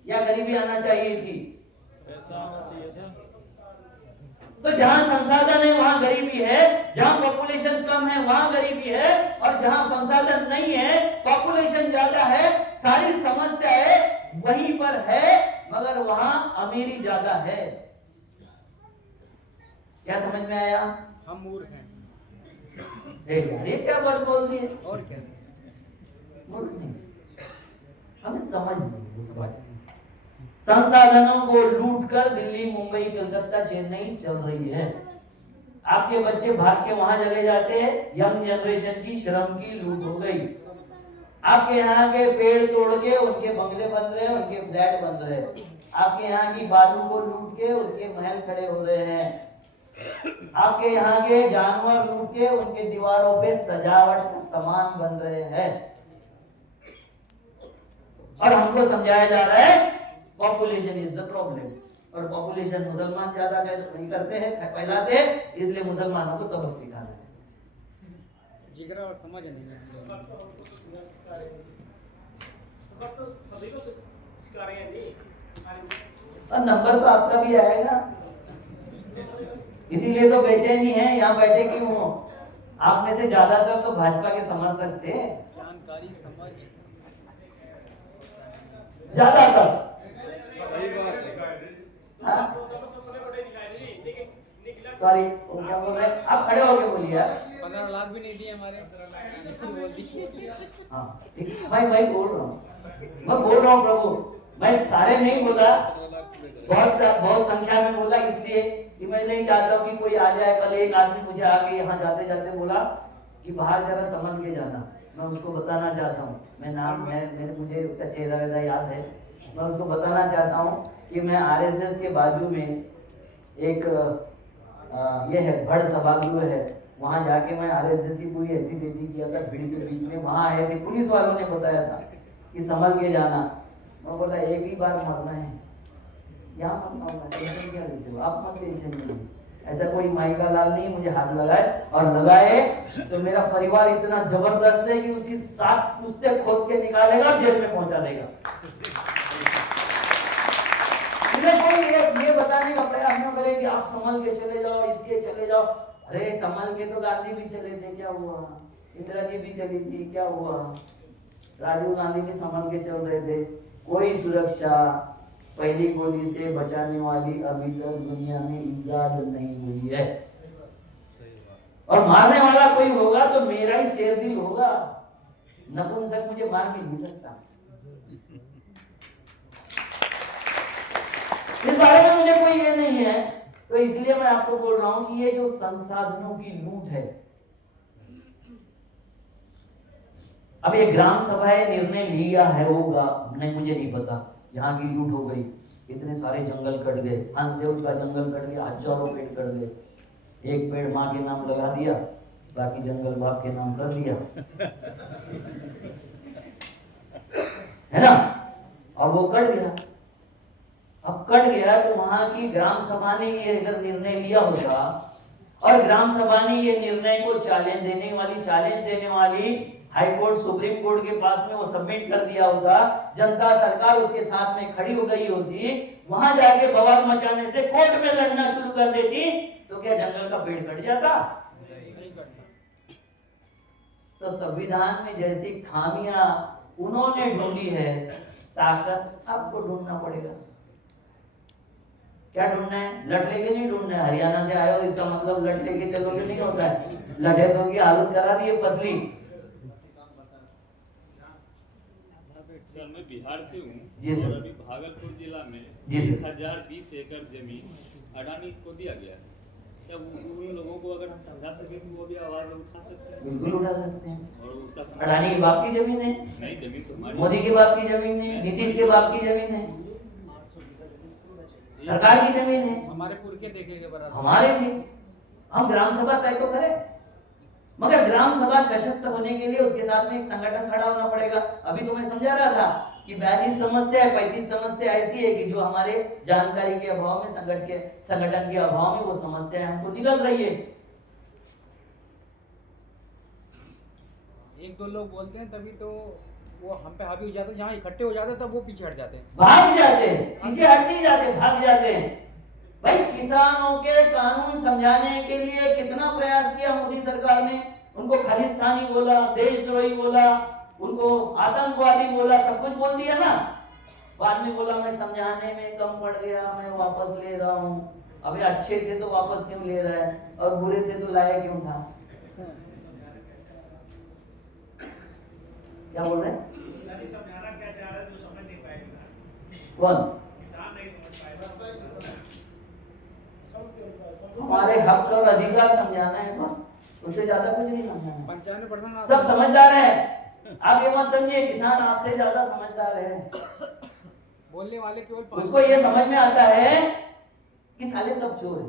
या गरीबी आना चाहिए थी? पैसा आना चाहिए सर। तो जहां संसाधन है वहां गरीबी है, जहां पॉपुलेशन कम है वहां गरीबी है, और जहां संसाधन नहीं है, पॉपुलेशन ज्यादा है, सारी समस्या है वहीं पर है, मगर वहां अमीरी ज्यादा है। क्या समझ में आया? हम मूर्ख हैं। ये क्या बात बोल दी है? और क्या? मूर्ख नहीं, हमें समझ नहीं उस बात की। संसाधनों को लूटकर दिल्ली, मुंबई, कलकत्ता, चेन्नई चल रही है। आपके बच्चे भाग के वहां चले जाते हैं, यंग जनरेशन की श्रम की लूट हो गई। आपके यहाँ के पेड़ तोड़ के उनके बंगले बन रहे हैं, उनके फ्लैट बन रहे हैं। आपके यहाँ की बालू को लूट के उनके महल खड़े हो रहे हैं। आपके यहाँ के जानवर लूट के उनके दीवारों पे सजावट का सामान बन रहे हैं। और हमको समझाया जा रहा है पॉपुलेशन इज द प्रॉब्लम, और पॉपुलेशन मुसलमान ज्यादा करते हैं, फैलाते हैं, इसलिए मुसलमानों को सबक सिखाना है। जिगरा और समझ नहीं है। और नंबर तो आपका भी आएगा, इसीलिए तो बेचैनी है, यहाँ बैठे क्यों हो? आप में से ज्यादातर तो भाजपा के समर्थक थे, जानकारी समझ ज्यादातर। सही बात है। सॉरी, वो क्या बोल रहे हैं? आप खड़े होके बोलिए यार। 15 लाख भी नहीं दिए हमारे। बोल दिए। हाँ, मैं बोल रहा हूँ, मैं बोल रहा हूँ प्रभु, मैं सारे नहीं बोला, बहुत संख्या में बोला, इसलिए कि मैं नहीं चाहता हूँ कि कोई आ जाए। कल एक आदमी मुझे आके यहाँ जाते जाते बोला कि बाहर जरा संभल के जाना। मैं उसको बताना चाहता हूँ, मैं नाम है मेरे, मुझे उसका चेहरा वेहरा याद है, मैं उसको बताना चाहता हूँ कि मैं आरएसएस के बाजू में एक ये है भड़ सभागृह है, वहां जाके मैं आरएसएस की पूरी ऐसी तैसी किया था भीड़ के बीच में। वहां आए थे, पुलिस वालों ने बताया था कि संभल के जाना। मैं बोला एक ही बार मरना है, यहाँ मरना होगा, टेंशन क्या लेते हो आप? मत टेंशन नहीं, ऐसा कोई माई का लाल नहीं मुझे हाथ लगाए, और लगाए तो मेरा परिवार इतना जबरदस्त है कि उसकी 7 पुस्ते खोद के निकालेगा और जेल में पहुंचा देगा। कोई ये बताने का प्रयास न करे कि आप संभल के चले जाओ, इसके चले जाओ। अरे संभल के तो गांधी भी चले थे, क्या हुआ? इंदिरा जी भी चली थी, क्या हुआ? राजीव गांधी भी संभल के चल रहे थे। कोई सुरक्षा पहली गोली से बचाने वाली अभी तक दुनिया में इजाद नहीं हुई है। और मारने वाला कोई होगा तो मेरा ही शेर दिल होगा, नपुंसक मुझे मार के नहीं सकता। इस बारे में मुझे कोई ये नहीं है, तो इसलिए मैं आपको बोल रहा हूं कि ये जो संसाधनों की लूट है, अब ये ग्राम सभाएं निर्णय लिया है होगा नहीं, मुझे नहीं पता। यहाँ की लूट हो गई, इतने सारे जंगल कट गए, हंसदेव का जंगल कट गया, हजारों पेड़ कट गए। एक पेड़ माँ के नाम लगा दिया, बाकी जंगल बाप के नाम कर दिया, है ना? और वो कट गया। अब कट गया तो वहां की ग्राम सभा ने ये अगर निर्णय लिया होगा, और ग्राम सभा ने ये निर्णय को चैलेंज देने वाली हाई कोर्ट, सुप्रीम कोर्ट के पास में वो सबमिट कर दिया होगा, जनता सरकार उसके साथ में खड़ी हो गई होती, वहां जाके बवाल मचाने से कोर्ट में लड़ना शुरू कर देती, तो क्या जंगल का पेड़ कट जाता? तो संविधान में जैसी खामियां उन्होंने ढूंढी है, ताकत आपको ढूंढना पड़ेगा। क्या ढूंढना है? लट लेके नहीं ढूंढना है। हरियाणा से आए हो इसका मतलब लट लेके चलोगे नहीं होता है, लटे तो की हालत करा दी है पतली। सर मैं बिहार से हूँ, जी सर। और अभी भागलपुर जिला में जी सर। 1020 एकड़ जमीन अडानी को दिया गया है। तब उन लोगों को अगर हम समझा सके तो वो भी आवाज उठा सकते हैं बिल्कुल उठा सकते हैं। और उसका अडानी के बाप की जमीन है, नहीं जमीन तो हमारी मोदी के बाप की जमीन है, नीतीश के बाप की जमीन है, सरकार की जमीन है, हमारे पुरखे देखे के बराबर हमारे भी। हम ग्राम सभा तय तो करें, मगर ग्राम सभा सशक्त होने के लिए उसके साथ में एक संगठन खड़ा होना पड़ेगा। अभी तो मैं समझा रहा था कि 42 समस्या है, 35 समस्या ऐसी है कि जो हमारे जानकारी के अभाव में, संगठन के अभाव में वो समस्याएं हमको निकल रही है। एक दो लोग बोलते हैं तभी तो वो हम पे हावी हो जाते हैं, जहाँ इकट्ठे हो जाते हैं तब वो पीछे हट जाते हैं, भाग जाते हैं, पीछे हट नहीं जाते, भाग जाते हैं। भाई किसानों के कानून समझाने के लिए कितना प्रयास किया मोदी सरकार ने, उनको खालिस्तानी बोला, देशद्रोही बोला, उनको आतंकवादी बोला, सब कुछ बोल दिया ना। बाद में बोला मैं समझाने में कम पड़ गया, मैं वापस ले रहा हूँ। अबे अच्छे थे तो वापस क्यों ले रहा है, और बुरे थे तो लाया क्यों था? क्या बोल रहे हैं? समझाना क्या चाह रहे हैं जो समझ नहीं पाएगा कौन? किसान नहीं समझ पाएगा। हमारे हक और अधिकार समझाना है बस, उससे ज्यादा कुछ नहीं समझाना है। 95% सब समझदार है, आप ये मत समझिए किसान आपसे ज्यादा समझदार है। बोलने वाले केवल उसको ये समझ में आता है कि साले सब चोर है।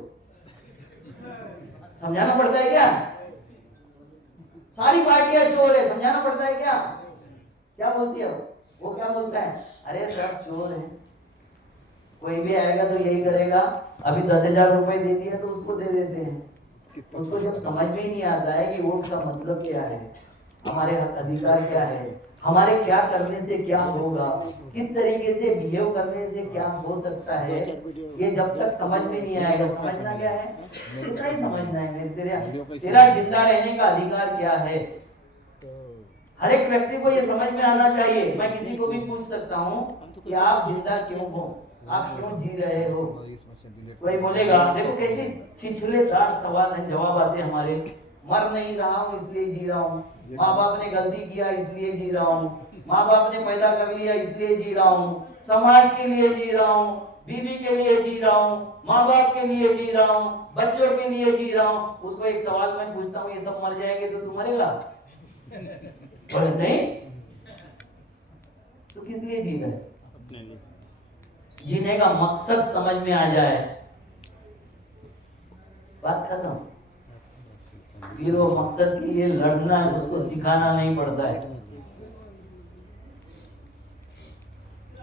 समझाना पड़ता है क्या? सारी पार्टियां चोर है, समझाना पड़ता है क्या? क्या बोलती है वो? क्या बोलता है? अरे सब चोर है, कोई भी आएगा तो यही करेगा। अभी 10,000 रुपए दे दिए तो उसको दे देते हैं। उसको जब समझ में ही नहीं आता है कि वोट का मतलब क्या है, हमारे हक अधिकार क्या है, हमारे क्या करने से क्या होगा, किस तरीके से बिहेव करने से क्या हो सकता है, ये जब तक समझ में नहीं आएगा। समझना क्या है? इतना ही समझना है तेरा जिंदा रहने का अधिकार क्या है। हर एक व्यक्ति को ये समझ में आना चाहिए। मैं किसी को भी पूछ सकता हूँ कि आप जिंदा क्यों हो, आप क्यों जी रहे हो? कोई बोलेगा, देखो कैसे छिछलेदार सवाल है, जवाब आते हैं हमारे। मर नहीं रहा हूँ इसलिए जी रहा हूँ, माँ बाप ने गलती किया इसलिए जी रहा हूँ, माँ बाप ने पैदा कर लिया इसलिए जी रहा हूँ, समाज के लिए जी रहा हूँ, बीवी के लिए जी रहा हूँ, माँ बाप के लिए जी रहा हूँ, बच्चों के लिए जी रहा हूँ। उसको एक सवाल मैं पूछता हूँ, ये सब मर जाएंगे तो तू मरेगा? नहीं तो किस लिए जी रहे? अपने लिए। जीने का मकसद समझ में आ जाए, बात खत्म। फिर वो मकसद के लिए लड़ना उसको सिखाना नहीं पड़ता है।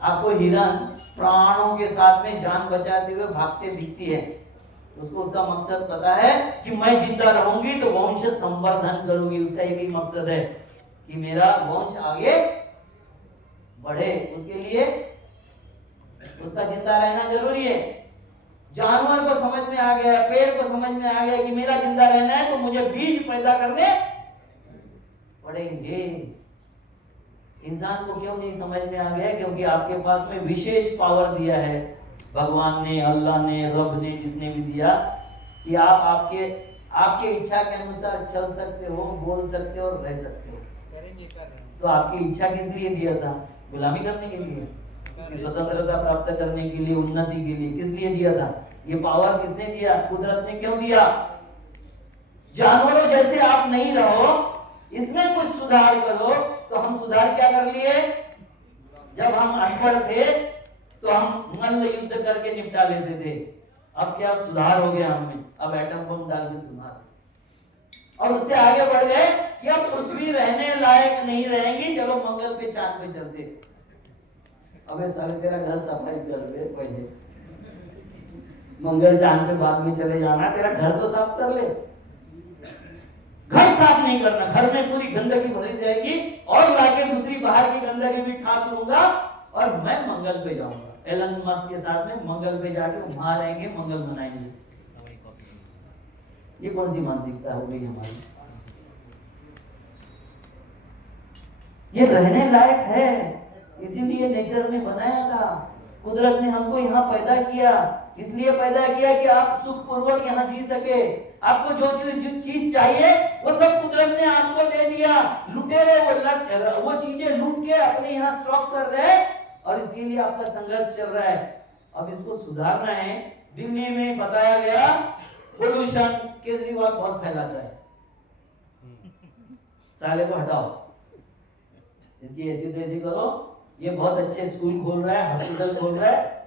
आपको हिरन प्राणों के साथ में जान बचाते हुए भागते दिखती है, उसको उसका मकसद पता है कि मैं जिंदा रहूंगी तो वंश संवर्धन करूंगी। उसका एक ही मकसद है कि मेरा वंश आगे बढ़े, उसके लिए उसका जिंदा रहना जरूरी है। जानवर को समझ में आ गया, पेड़ को समझ में आ गया कि मेरा जिंदा रहना है तो मुझे बीज पैदा करने पड़ेंगे। इंसान को क्यों नहीं समझ में आ गया? क्योंकि आपके पास में विशेष पावर दिया है भगवान ने, अल्लाह ने, रब ने, जिसने भी दिया कि आप आपके इच्छा के अनुसार चल सकते हो, बोल सकते हो और रह सकते हो। तो आपकी इच्छा किस लिए दिया था? गुलामी करने के लिए, स्वतंत्रता प्राप्त करने के लिए, उन्नति के लिए। किस लिए दिया था? ये पावर किसने दिया? कुदरत ने क्यों दिया? जानवरों जैसे आप नहीं रहो, इसमें कुछ सुधार करो। तो हम सुधार क्या कर लिए? जब हम अनपढ़ थे तो हम मल्ल युद्ध करके निपटा लेते थे। अब क्या सुधार हो गया हमें? अब एटम बम डाल के सुधार, और उससे आगे बढ़ गए कि अब पृथ्वी रहने लायक नहीं रहेंगी, चलो मंगल पे, चांद पे चलते। अबे साले तेरा घर सफाई कर ले पहले, मंगल चांद पे बाद में चले जाना, तेरा घर तो साफ कर ले। घर साफ नहीं करना, घर में पूरी गंदगी भरी जाएगी और लाके दूसरी बाहर की गंदगी भी ठाक लूंगा और मैं मंगल पे जाऊंगा। एलन मस्क के साथ में मंगल पे जाके वहां रहेंगे, मंगल बनाएंगे। ये कौन सी मानसिकता हो गई हमारी? ये रहने लायक है, इसीलिए नेचर ने बनाया था। कुदरत ने हमको यहाँ पैदा किया, इसलिए पैदा किया कि आप सुखपूर्वक यहाँ जी सके। आपको जो चीज चाहिए वो सब कुदरत ने आपको दे दिया। लुटेरे वो चीजें लूट के अपने यहाँ स्टॉक कर रहे हैं और इसके लिए आपका संघर्ष चल रहा है। अब इसको सुधारना है। दिल्ली में बताया गया पोल्यूशन केजरीवाल बहुत फैलाता है, साले को हटाओ, इसकी ऐसी तेजी करो, ये बहुत अच्छे स्कूल खोल रहा है, हॉस्पिटल खोल रहा है,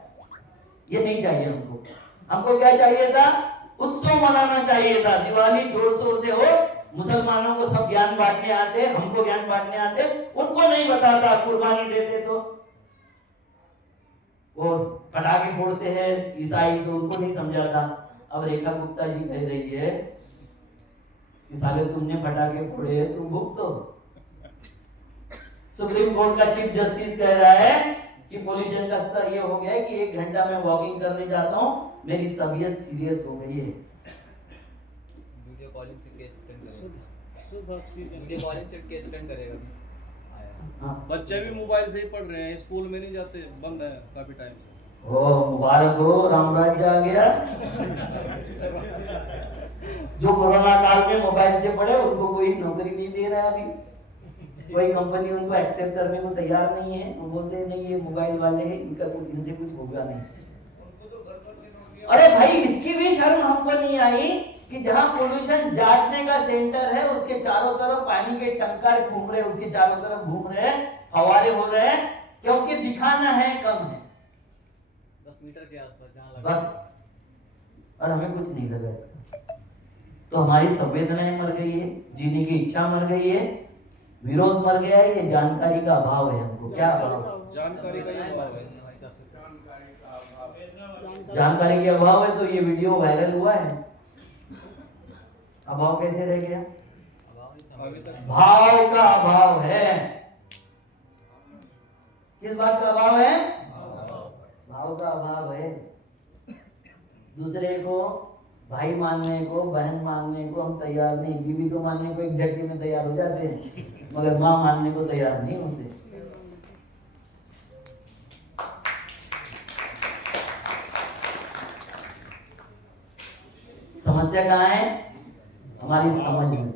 ये नहीं चाहिए हमको। हमको क्या चाहिए था? उत्सव मनाना चाहिए था, दिवाली जोर शोर से हो, मुसलमानों को सब ज्ञान बांटने आते, हमको ज्ञान बांटने आते, उनको नहीं बताता, कुर्बानी देते तो वो पटाखे फोड़ते हैं ईसाई, तो उनको नहीं समझाता। अब रेखा गुप्ता जी कह रही है कि साले तुमने पटाखे फोड़े हैं, तुम भुगतो। सुप्रीम कोर्ट का चीफ जस्टिस कह रहा है कि पोल्यूशन का स्तर ये हो गया है कि 1 घंटा मैं वॉकिंग करने जाता हूँ, मेरी तबीयत सीरियस हो गई है। वीडियो कॉलिंग से केस अटेंड करेगा, शुद्ध ऑक्सीजन। वीडियो कॉलिंग से केस अटेंड करेगा। हाँ। बच्चे भी मोबाइल से ही पढ़ रहे हैं, स्कूल में नहीं जाते, बंद है काफी टाइम से। ओ मुबारक हो, राम राज्य आ गया। जो कोरोना काल में मोबाइल से पढ़े उनको कोई नौकरी नहीं दे रहा है, अभी कोई कंपनी उनको एक्सेप्ट करने को तैयार नहीं है। वो बोलते हैं नहीं ये मोबाइल वाले हैं, इनका कुछ इनसे कुछ होगा नहीं। अरे भाई इसकी भी शर्म हमको नहीं आई कि जहां पोल्यूशन जांचने का सेंटर है उसके चारों तरफ पानी के टंकर घूम रहे, उसके चारों तरफ घूम रहे हैं, फवारे हो रहे हैं, क्योंकि दिखाना है कम है 10 मीटर के आसपास जहाँ लगा बस, और हमें कुछ नहीं लगा इसका। तो हमारी संवेदनाएं मर गई है, जीने की इच्छा मर गई है, विरोध मर गया है, ये जानकारी का अभाव है। हमको क्या अभाव? जानकारी का ही अभाव है। जानकारी के अभाव है, तो ये वीडियो वायरल हुआ है। अभाव कैसे रह गया? अभी तक भाव का अभाव है। किस बात का अभाव है? भाव का अभाव है। दूसरे को भाई मानने को, बहन मानने को हम तैयार नहीं। बीवी को मानने को एक झटके में तैयार हो जाते हैं, मगर माँ मानने को तैयार नहीं होते। समस्या कहाँ है? हमारी समझ में।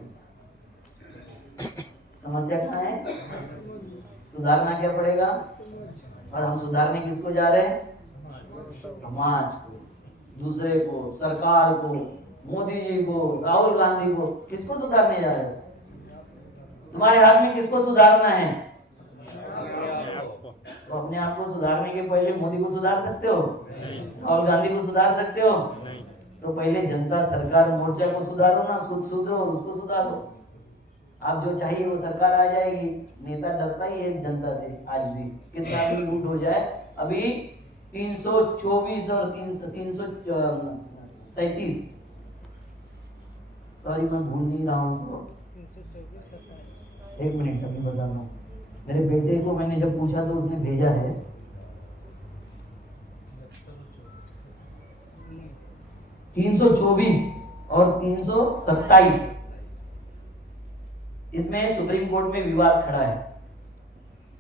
समस्या कहाँ है? सुधारना क्या पड़ेगा? और हम सुधारने किसको जा रहे हैं? समाज को, दूसरे को, सरकार को, मोदी जी को, राहुल गांधी को। किसको सुधारने जा रहे हो? तुम्हारे हाथ में किसको सुधारना है? तो अपने आप को सुधारने के पहले मोदी को सुधार सकते हो? राहुल गांधी को सुधार सकते हो? तो पहले जनता सरकार मोर्चा को सुधारो ना, सुधरो, उसको सुधारो। आप जो चाहिए वो सरकार आ जाएगी। नेता डरता ही है जनता से आज भी, कितना भी लूट हो जाए। अभी 324 और 337, सॉरी मैं भूल नहीं रहा हूँ, तो 1 मिनट अभी बता रहा हूँ। मेरे बेटे को मैंने जब पूछा तो उसने भेजा है 324 और 327। इसमें सुप्रीम कोर्ट में विवाद खड़ा है।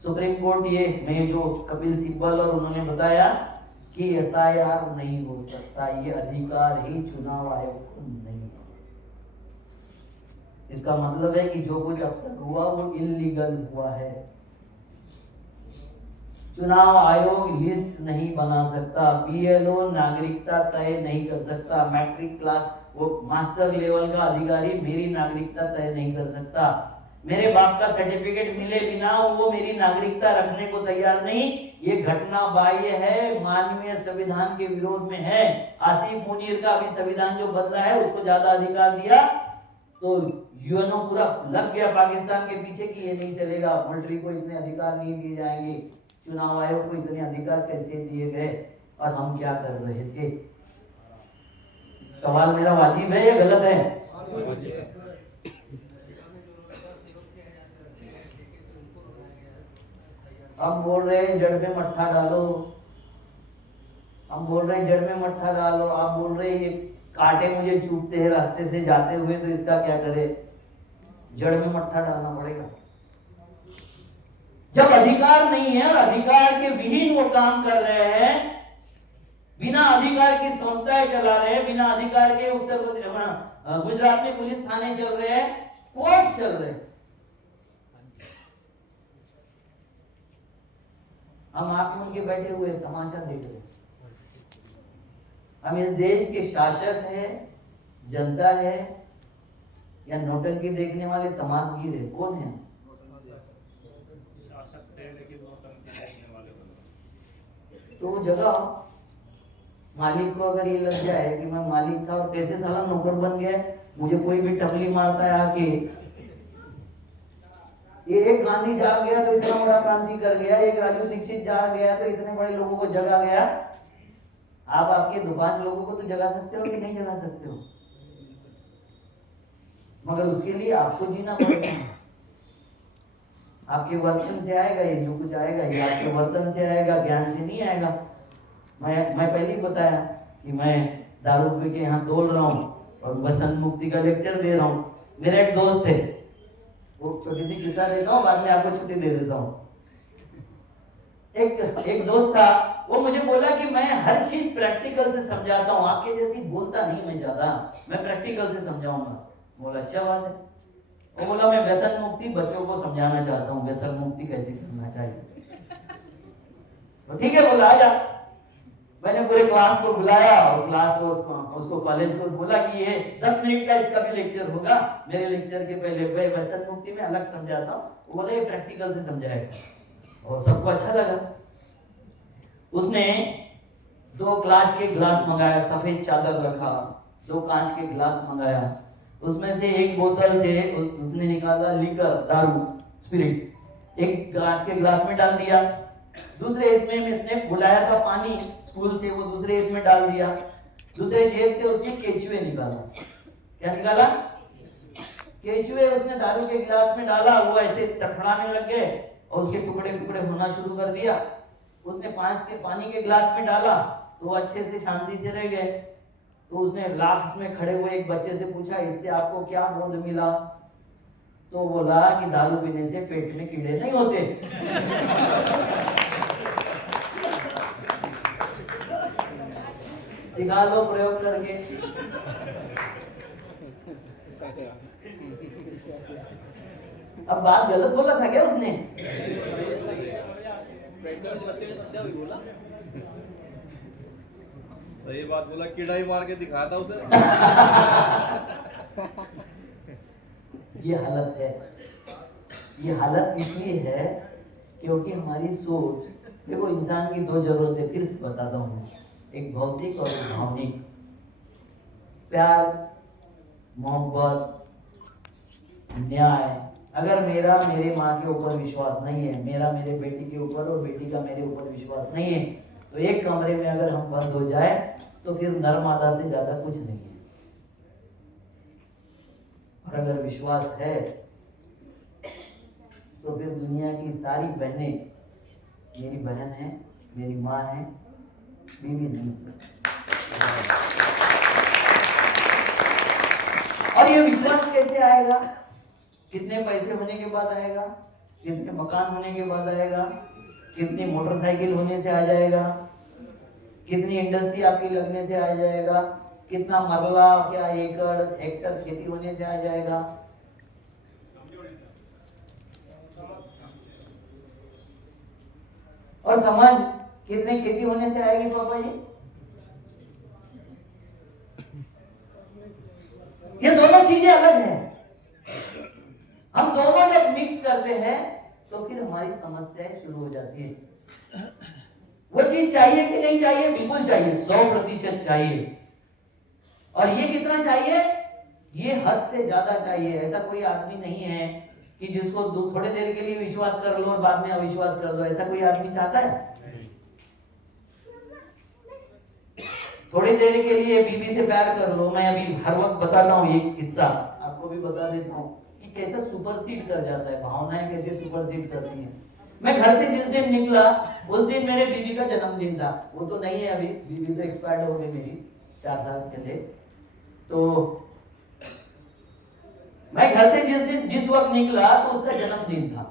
सुप्रीम कोर्ट ये में जो कपिल सिब्बल और उन्होंने बताया कि एसआईआर नहीं हो सकता, ये अधिकार ही चुनाव आयोग को नहीं है। इसका मतलब है कि जो कुछ अब तक हुआ वो इल्लीगल हुआ है। चुनाव आयोग लिस्ट नहीं बना सकता, बीएलओ नागरिकता तय नहीं कर सकता, मैट्रिक क्लास वो मास्टर लेवल का अधिकारी मेरी नागरिकता तय नहीं कर सकता, मेरे बाप का सर्टिफिकेट मिले बिना वो मेरी नागरिकता रखने को तैयार नहीं। ये घटना बाह्य है, मानवीय संविधान के विरोध में है। आसिफ मुनीर का अभी संविधान जो बदला है उसको ज्यादा अधिकार दिया तो यूएनओ पूरा लग गया पाकिस्तान के पीछे कि ये नहीं चलेगा, मिलिट्री को इतने अधिकार नहीं दिए जाएंगे, चुनाव आयोग को इतने अधिकार कैसे दिए गए और हम क्या कर रहे थे। सवाल मेरा वाजिब है या गलत है? हम बोल रहे हैं जड़ में मट्ठा डालो, हम बोल रहे हैं जड़ में मट्ठा डालो, आप बोल रहे हैं ये कांटे मुझे चुभते हैं रास्ते से जाते हुए, तो इसका क्या करे? जड़ में मट्ठा डालना पड़ेगा। जब अधिकार नहीं है और अधिकार के विहीन वो काम कर रहे हैं, बिना अधिकार की संस्थाएं चला रहे हैं, बिना अधिकार के उत्तर प्रदेश गुजरात में पुलिस थाने चल रहे हैं, कोर्ट चल रहे हैं, हम आप उनके बैठे हुए तमाशा देख रहे हैं। हम इस देश के शासक हैं, जनता है या नौटंकी देखने वाले तमाशगीर है? कौन है? शासक थे लेकिन नौटंकी देखने वाले बने। तो वो जगह मालिक को अगर ये लग जाए कि मैं मालिक था और कैसे साला नौकर बन गया, मुझे कोई भी टकली मारता है आके, ये एक गांधी जाग गया तो इतना बड़ा क्रांति कर गया, एक राजू दीक्षित जाग गया तो इतने बड़े लोगों को जगा गया। आप आपके दुकान लोगों को तो जगा सकते हो कि नहीं जगा सकते हो, मगर उसके लिए आपको जीना पड़ेगा। आपके वर्तन से आएगा ये, जो कुछ आएगा ये आपके वर्तन से आएगा, ज्ञान से नहीं आएगा। मैं पहले ही बताया कि मैं दारू पी के यहाँ डोल रहा हूँ और बसंत मुक्ति का लेक्चर दे रहा हूँ। मेरे एक दोस्त थे, वो छोटी सी किस्सा देता हूँ, बाद में आपको छुट्टी दे देता हूँ। एक दोस्त था, वो मुझे बोला कि मैं हर चीज प्रैक्टिकल से समझाता हूँ, आपके जैसी बोलता नहीं मैं ज्यादा, मैं प्रैक्टिकल से समझाऊंगा। बोला अच्छा बात है। वो बोला मैं व्यसन मुक्ति बच्चों को समझाना चाहता हूँ, व्यसन मुक्ति कैसे करना चाहिए। तो ठीक है बोला आजा। मैंने पूरे क्लास को बुलाया और क्लास को उसको कॉलेज को बोला कि ये 10 मिनट का इसका भी लेक्चर होगा, मेरे लेक्चर के पहले मैं व्यसन मुक्ति में अलग समझाता हूँ। वो बोला ये प्रैक्टिकल से समझाएगा और सबको अच्छा लगा। उसने 2 कांच के गिलास मंगाया, सफेद चादर रखा, 2 कांच के गिलास मंगाया, उसमें से एक बोतल से उसने निकाला लिकर, दारू, स्पिरिट, एक कांच के गिलास में डाल दिया। दूसरे इसमें इसने बुलाया था पानी स्कूल से, वो दूसरे इसमें डाल दिया। दूसरे जेब से उसने केचुए निकाला। क्या निकाला? केचुए उसने दारू के गिलास में डाला, वो ऐसे तड़फड़ाने लग गए और उसके टुकड़े टुकड़े होना शुरू कर दिया। उसने पानी के गिलास में डाला तो वो अच्छे से शांति से रह गए। तो उसने लास्ट में खड़े हुए एक बच्चे से पूछा, इससे आपको क्या बोध मिला? तो बोला कि दारू पीने से पेट में कीड़े नहीं होते। दिखा लो प्रयोग करके। अब बात गलत बोला था क्या उसने? सही बात बोला, कीड़ा ही मार के दिखाया था उसे। ये हालत है। ये हालत इसलिए है क्योंकि हमारी सोच, देखो इंसान की 2 जरूरतें फिर से बताता हूँ, एक भौतिक और एक भावनिक। प्यार, मोहब्बत, न्याय। अगर मेरा मेरे माँ के ऊपर विश्वास नहीं है, मेरा मेरे बेटी के ऊपर और बेटी का मेरे ऊपर विश्वास नहीं है, तो एक कमरे में अगर हम बंद हो जाए तो फिर नर मादा से ज्यादा कुछ नहीं है। और अगर विश्वास है तो फिर दुनिया की सारी बहनें मेरी बहन है, मेरी माँ है, बीवी नहीं हो सकती। और ये विश्वास कैसे आएगा? कितने पैसे होने के बाद आएगा? कितने मकान होने के बाद आएगा? कितनी मोटरसाइकिल होने से आ जाएगा? कितनी इंडस्ट्री आपकी लगने से आ जाएगा? कितना मरला, क्या एकड़ हेक्टर खेती होने से आ जाएगा? और समझ कितने खेती होने से आएगी पापा जी? ये दोनों चीजें अलग हैं। हम दोनों जब मिक्स करते हैं तो फिर हमारी समस्याएं शुरू हो जाती है। वो चीज चाहिए कि नहीं चाहिए? बिल्कुल चाहिए, 100% चाहिए। और ये कितना चाहिए? ये हद से ज्यादा चाहिए। ऐसा कोई आदमी नहीं है कि जिसको थोड़े देर के लिए विश्वास कर लो और बाद में अविश्वास कर लो। ऐसा कोई आदमी चाहता है? थोड़ी देर के लिए बीवी से प्यार कर लो। मैं अभी हर वक्त बताता हूँ ये किस्सा, आपको भी बता देता हूँ कि कैसे सुपरसीड कर जाता है, भावनाएं कैसे सुपरसीड करती हैं। मैं घर से जिस दिन निकला उस दिन मेरे बीवी का जन्मदिन था। वो तो नहीं है अभी, बीवी तो एक्सपायर्ड हो गई मेरी 4 साल पहले। तो मैं घर से जिस वक्त निकला तो उसका जन्मदिन था।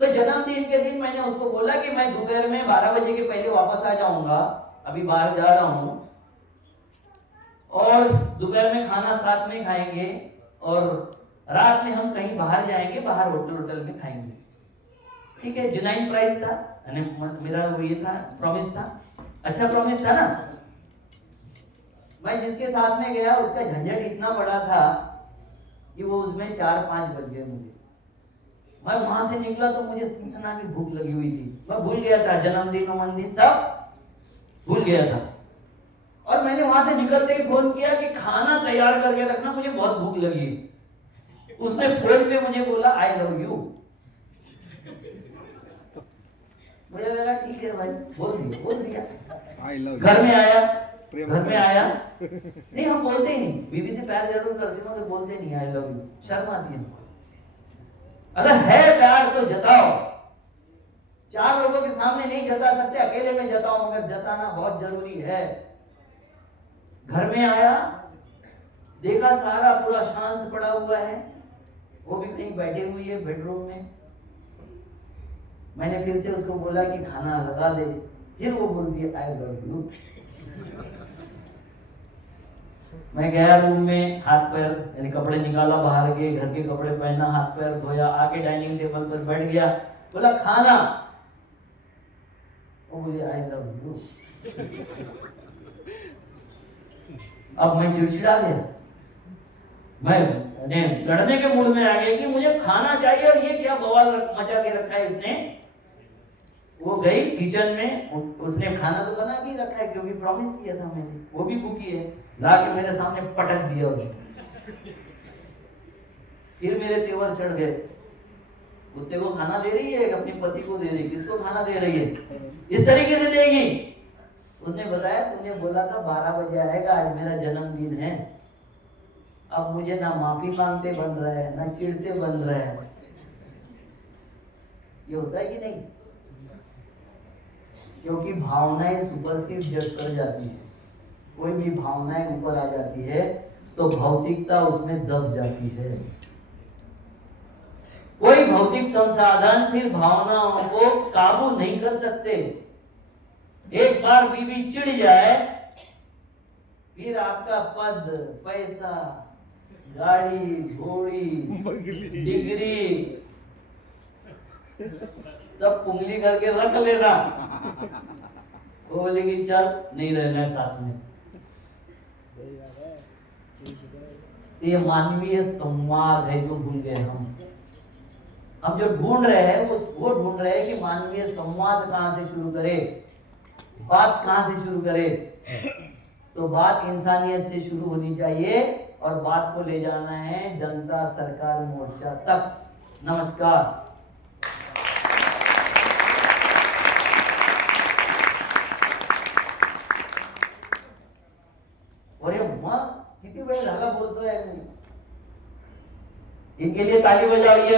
तो जन्मदिन के दिन मैंने उसको बोला कि मैं दोपहर में 12 बजे के पहले वापस आ जाऊंगा, अभी बाहर जा रहा हूं, और दोपहर में खाना साथ में खाएंगे और रात में हम कहीं बाहर जाएंगे, बाहर होटल में खाएंगे। ठीक है, जेन्युइन प्राइस था, मेरा वो ये था, प्रॉमिस था, अच्छा प्रॉमिस था ना। मैं जिसके साथ में गया उसका झंझट इतना बड़ा था कि वो उसमें 4-5 बज गए मुझे। मैं वहां से निकला तो मुझे सनसना की भूख लगी हुई थी। मैं भूल गया था जन्मदिन वन्मदिन सब भूल गया था। और मैंने वहां से निकलते ही फोन किया कि खाना तैयार करके रखना, मुझे बहुत भूख लगी। उसने फोन पे मुझे बोला आई लव यू। मुझे लगा ठीक है भाई, बोल दिया। आई लव घर में आया, प्रेम घर में आया नहीं, हम बोलते ही नहीं। बीवी से प्यार जरूर करते हैं मगर बोलते नहीं आई लव यू, शर्म आती है। अगर है प्यार तो जताओ। 4 लोगों के सामने नहीं जता सकते, अकेले में जताओ, मगर जताना बहुत जरूरी है। घर में आया, देखा सारा पूरा शांत पड़ा हुआ है, वो भी कहीं बैठे हुई है बेडरूम में। मैंने फिर से उसको बोला कि खाना लगा दे, फिर वो बोलती है आई लव यू। मैं गया रूम में, हाथ पैर यानी कपड़े निकाला बाहर के, घर के कपड़े पहना, हाथ पैर धोया, आके डाइनिंग टेबल पर बैठ गया, बोला खाना। वो बोले आई लव यू। अब मैं चिड़चिड़ा गया, मैं लड़ने के मूड में आ गया कि मुझे खाना चाहिए और ये क्या बवाल मचा के रखा है इसने। वो गई किचन में, उसने खाना तो बना के रखा है क्योंकि प्रॉमिस किया था मैंने, वो भी भूखी है, लाके मेरे सामने पटक दिया उसने। फिर मेरे तेवर चढ़ गए, कुत्ते को खाना दे रही है, अपने पति को दे रही, किसको खाना दे रही है, इस तरीके से देगी। उसने बताया तूने बोला था 12 बजे आएगा, आज मेरा जन्मदिन है। अब मुझे ना माफी मांगते बन रहा है, ना चिढ़ते बन रहा है। ये होता है कि नहीं? क्योंकि भावनाएं सुपरसीड जज कर जाती है। कोई भी भावनाएं ऊपर आ जाती है तो भौतिकता उसमें दब जाती है। कोई भौतिक संसाधन फिर भावनाओं को काबू नहीं कर सकते। एक बार बीवी चिढ़ जाए, फिर आपका पद, पैसा, गाड़ी, घोड़ी, डिग्री सब कुंगली करके रख लेना। वो बोलेगी चल नहीं रहना है साथ में। ये मानवीय संवाद है जो भूल गए हम जो ढूंढ रहे हैं वो ढूंढ रहे हैं कि मानवीय संवाद कहां से शुरू करे, बात कहां से शुरू करे। तो बात इंसानियत से शुरू होनी चाहिए और बात को ले जाना है जनता सरकार मोर्चा तक। नमस्कार। अरे मां किती वेळ झाला बोलतोय, इनके लिए ताली बजाओ।